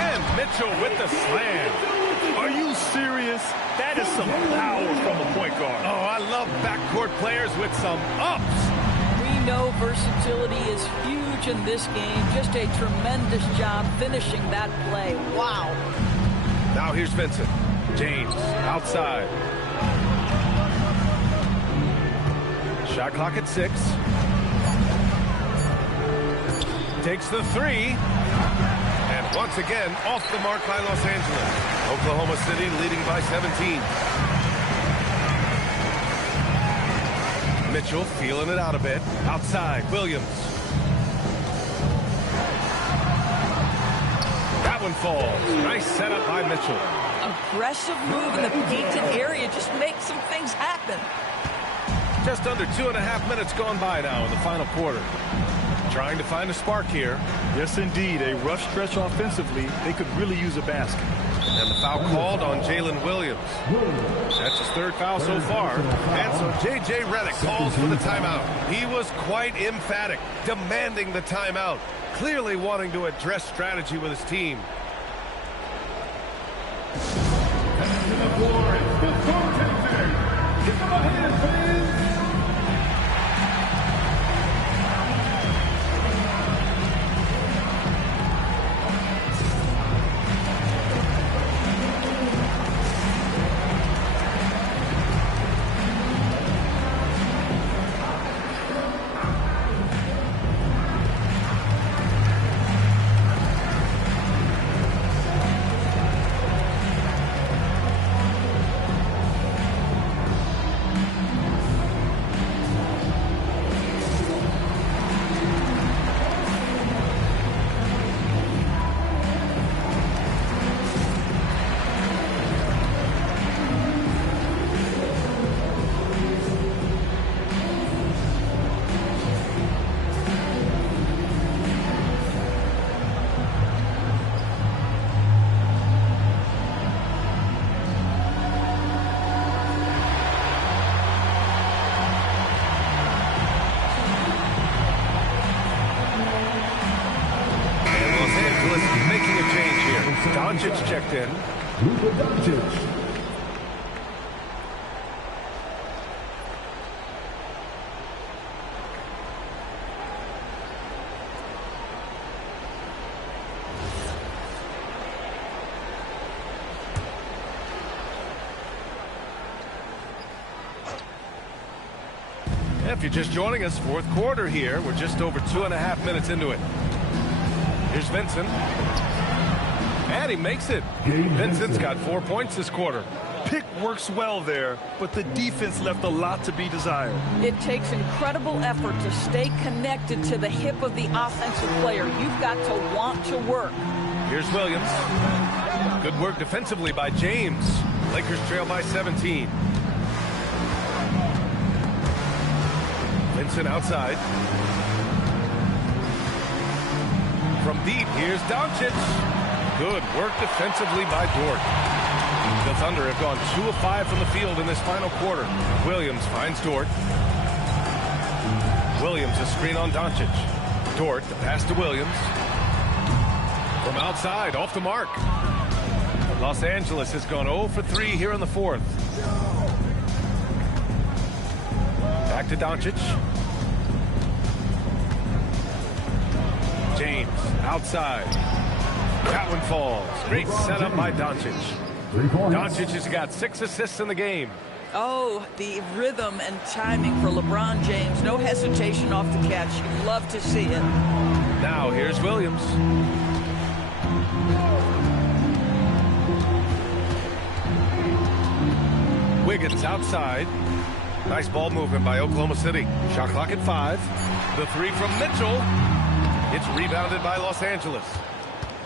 And Mitchell with the slam. Are you serious? That is some power from a point guard. Oh, I love backcourt players with some ups. We know versatility is huge in this game. Just a tremendous job finishing that play. Wow. Now here's Vincent. James outside. Shot clock at 6. Takes the 3. And once again, off the mark by Los Angeles. Oklahoma City leading by 17. Mitchell feeling it out a bit. Outside, Williams. That one falls. Nice setup by Mitchell. Aggressive move in the painted area. Just make some things happen. Just under 2.5 minutes gone by now in the final quarter. Trying to find a spark here. Yes, indeed. A rough stretch offensively. They could really use a basket. And the foul called on Jalen Williams. That's his 3rd foul so far. And so J.J. Redick calls for the timeout. He was quite emphatic, demanding the timeout, clearly wanting to address strategy with his team. And to the floor, it's the goaltender. Give him a hand, fans. Doncic checked in. Luka Doncic. If you're just joining us, fourth quarter here. We're just over 2.5 minutes into it. Here's Vincent. And he makes it. Vincent's got 4 points this quarter. Pick works well there, but the defense left a lot to be desired. It takes incredible effort to stay connected to the hip of the offensive player. You've got to want to work. Here's Williams. Good work defensively by James. Lakers trail by 17. Vincent outside. From deep, here's Doncic. Good work defensively by Dort. The Thunder have gone 2 of 5 from the field in this final quarter. Williams finds Dort. Williams a screen on Doncic. Dort, the pass to Williams. From outside, off the mark. Los Angeles has gone 0 for 3 here in the fourth. Back to Doncic. James outside. That one falls. Great setup by Doncic. Doncic has got 6 assists in the game. Oh, the rhythm and timing for LeBron James. No hesitation off the catch. You love to see it. Now here's Williams. Wiggins outside. Nice ball movement by Oklahoma City. Shot clock at 5. The 3 from Mitchell. It's rebounded by Los Angeles.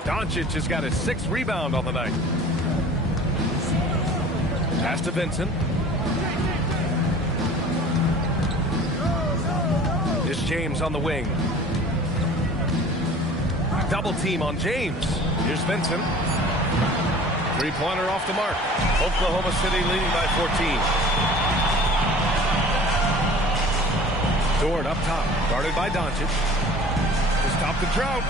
Doncic has got his 6th rebound on the night. Pass to Vincent. Here's James on the wing. Double team on James. Here's Vincent. Three-pointer off the mark. Oklahoma City leading by 14. Dort up top. Guarded by Doncic. To stop the drought.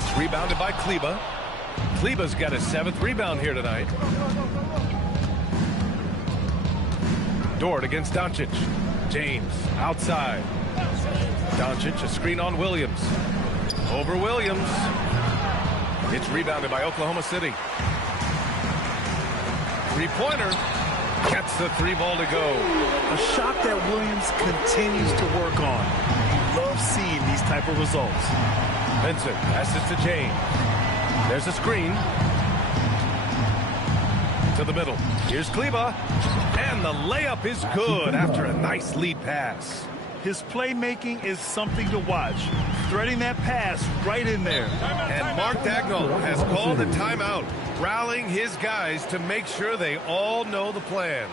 It's rebounded by Kleba. Kleba's got his 7th rebound here tonight. Dort against Doncic. James outside. Doncic a screen on Williams. Over Williams. It's rebounded by Oklahoma City. Three-pointer. Gets the 3 ball to go. A shot that Williams continues to work on. He loves seeing these type of results. Vincent passes to James. There's a screen. To the middle. Here's Kleba. And the layup is good after a nice lead pass. His playmaking is something to watch. Threading that pass right in there. And Mark Daigneault has called a timeout, rallying his guys to make sure they all know the plan.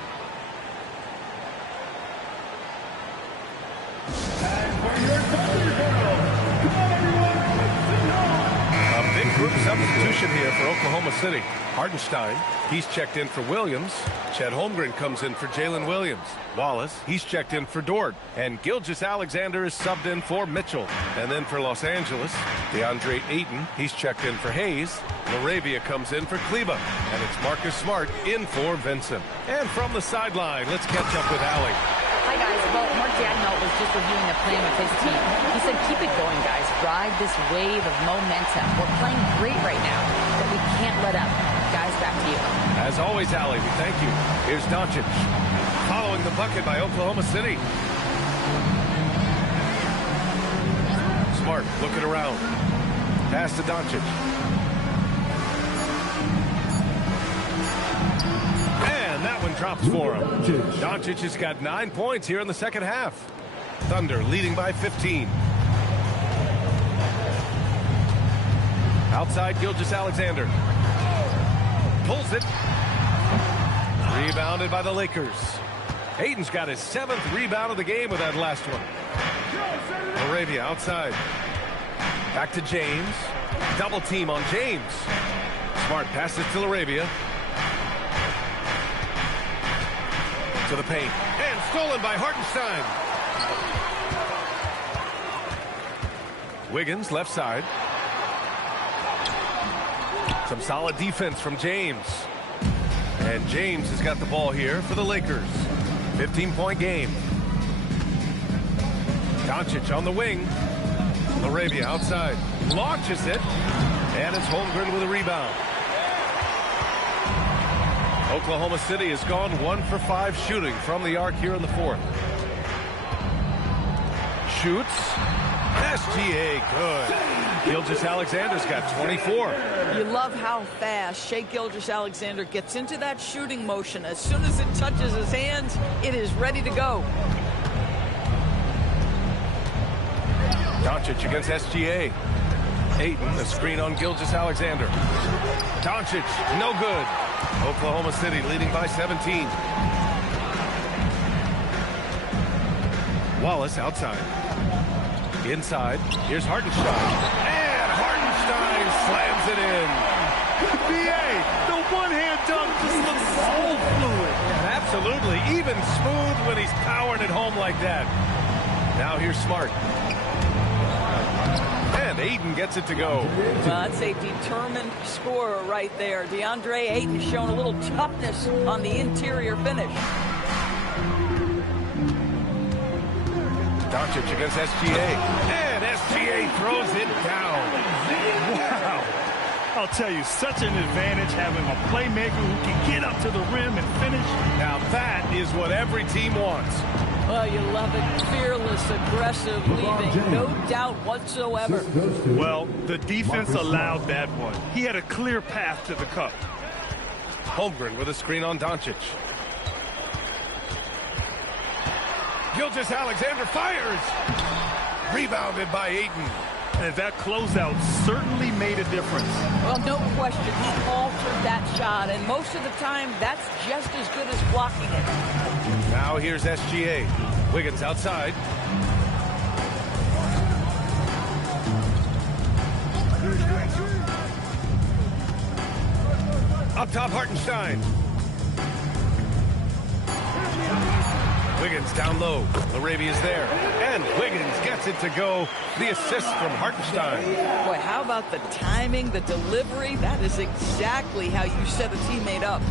A big group substitution here for Oklahoma City. Hartenstein, he's checked in for Williams. Chet Holmgren comes in for Jalen Williams. Wallace, he's checked in for Dort. And Gilgeous-Alexander is subbed in for Mitchell. And then for Los Angeles, DeAndre Ayton, he's checked in for Hayes. Laravia comes in for Kleba. And it's Marcus Smart in for Vincent. And from the sideline, let's catch up with Allie. Hi, guys. Well, Mark Daigneault was just reviewing the plan with his team. He said, keep it going, guys. Ride this wave of momentum. We're playing great right now, but we can't let up. Guys, back to you. As always, Allie, we thank you. Here's Doncic. Following the bucket by Oklahoma City. Smart looking around. Pass to Doncic. And that one drops for him. Doncic has got 9 points here in the second half. Thunder leading by 15. Outside, Gilgeous-Alexander. Pulls it. Rebounded by the Lakers. Ayton's got his 7th rebound of the game with that last one. Laravia outside. Back to James. Double team on James. Smart passes to Laravia. To the paint. And stolen by Hartenstein. Wiggins left side. Some solid defense from James. And James has got the ball here for the Lakers. 15-point game. Doncic on the wing. Laravia outside. Launches it. And it's Holmgren with a rebound. Oklahoma City has gone 1 for 5 shooting from the arc here in the fourth. shoots. SGA, good. Gilgeous-Alexander's got 24. You love how fast Shai Gilgeous-Alexander gets into that shooting motion. As soon as it touches his hands, it is ready to go. Doncic against SGA. Ayton, a screen on Gilgeous-Alexander. Doncic, no good. Oklahoma City leading by 17. Wallace outside. Inside, here's Hartenstein. And Hartenstein slams it in. BA, the one-hand dunk just looks so fluid. Yeah, absolutely, even smooth when he's powering it home like that. Now here's Smart. And Ayton gets it to go. That's a determined scorer right there. DeAndre Ayton showing a little toughness on the interior finish. Doncic against SGA. And SGA throws it down. Wow. I'll tell you, such an advantage having a playmaker who can get up to the rim and finish. Now that is what every team wants. Oh, you love it. Fearless, aggressive leaving. No doubt whatsoever. Well, the defense allowed that one. He had a clear path to the cup. Holmgren with a screen on Doncic. Gilgeous-Alexander fires. Rebounded by Ayton. And that closeout certainly made a difference. Well, no question. He altered that shot, and most of the time, that's just as good as blocking it. Now here's SGA. Wiggins outside. Up top, Hartenstein. Wiggins down low. Larabia's there. And Wiggins gets it to go. The assist from Hartenstein. Boy, how about the timing, the delivery? That is exactly how you set a teammate up.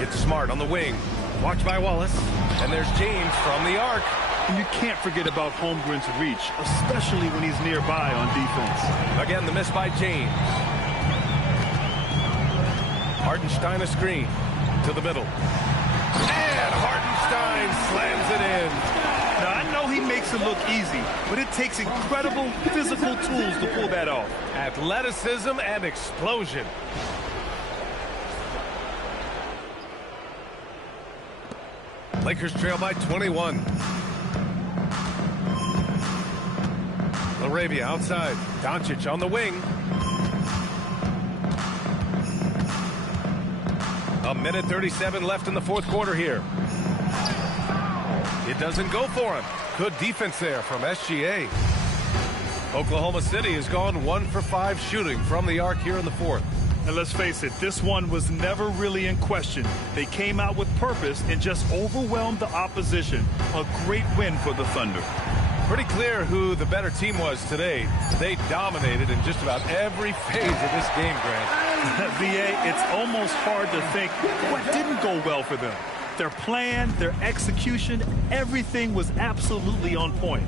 It's Smart on the wing. Watched by Wallace. And there's James from the arc. And you can't forget about Holmgren's reach, especially when he's nearby on defense. Again, the miss by James. Hartenstein a screen. To the middle. And Hartenstein slams it in. Now, I know he makes it look easy, but it takes incredible physical tools to pull that off. Athleticism and explosion. Lakers trail by 21. Larabia outside. Doncic on the wing. A minute 37 left in the fourth quarter here. It doesn't go for him. Good defense there from SGA. Oklahoma City has gone 1 for 5 shooting from the arc here in the fourth. And let's face it, this one was never really in question. They came out with purpose and just overwhelmed the opposition. A great win for the Thunder. Pretty clear who the better team was today. They dominated in just about every phase of this game, Grant. VA, it's almost hard to think what didn't go well for them. Their plan, their execution, everything was absolutely on point.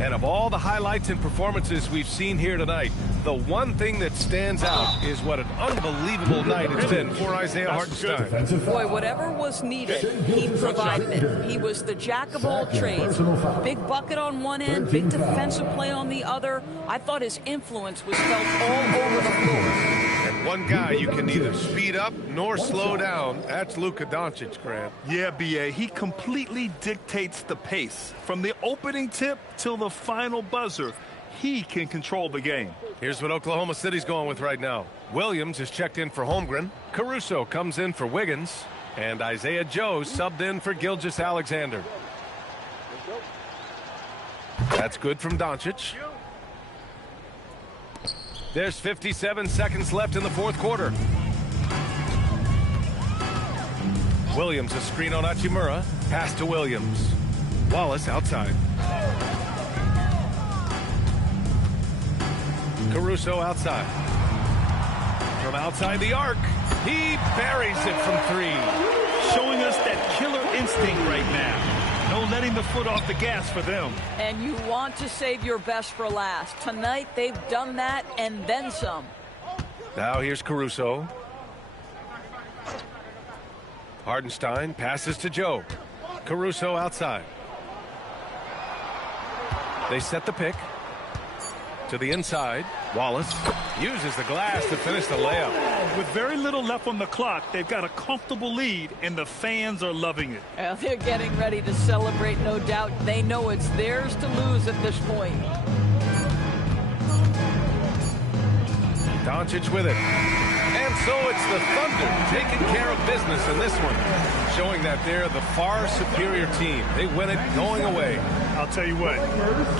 And of all the highlights and performances we've seen here tonight, the one thing that stands out is what an unbelievable night it's been for Isaiah Hartenstein. Boy, whatever was needed, he provided it. He was the jack of all trades. Big bucket on one end, big defensive play on the other. I thought his influence was felt all over the floor. And one guy you can neither speed up nor slow down, that's Luka Doncic, Grant. Yeah, BA, he completely dictates the pace. From the opening tip till the final buzzer, he can control the game. Here's what Oklahoma City's going with right now. Williams is checked in for Holmgren. Caruso comes in for Wiggins. And Isaiah Joe subbed in for Gilgeous-Alexander. That's good from Doncic. There's 57 seconds left in the fourth quarter. Williams a screen on Hachimura. Pass to Williams. Wallace outside. Caruso outside. From outside the arc, he buries it from 3. Showing us that killer instinct right now. No letting the foot off the gas for them. And you want to save your best for last. Tonight, they've done that and then some. Now here's Caruso. Hartenstein passes to Joe. Caruso outside. They set the pick. To the inside. Wallace uses the glass to finish the layup. With very little left on the clock, they've got a comfortable lead, and the fans are loving it. Well, they're getting ready to celebrate, no doubt. They know it's theirs to lose at this point. Doncic with it. And so it's the Thunder taking care of business in this one, showing that they're the far superior team. They win it going away. I'll tell you what,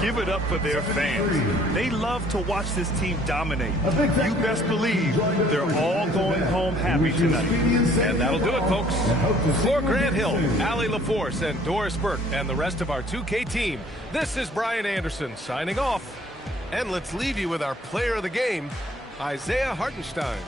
give it up for their fans. They love to watch this team dominate. You best believe they're all going home happy tonight. And that'll do it, folks. For Grant Hill, Allie LaForce, and Doris Burke, and the rest of our 2K team, this is Brian Anderson signing off. And let's leave you with our player of the game, Isaiah Hartenstein.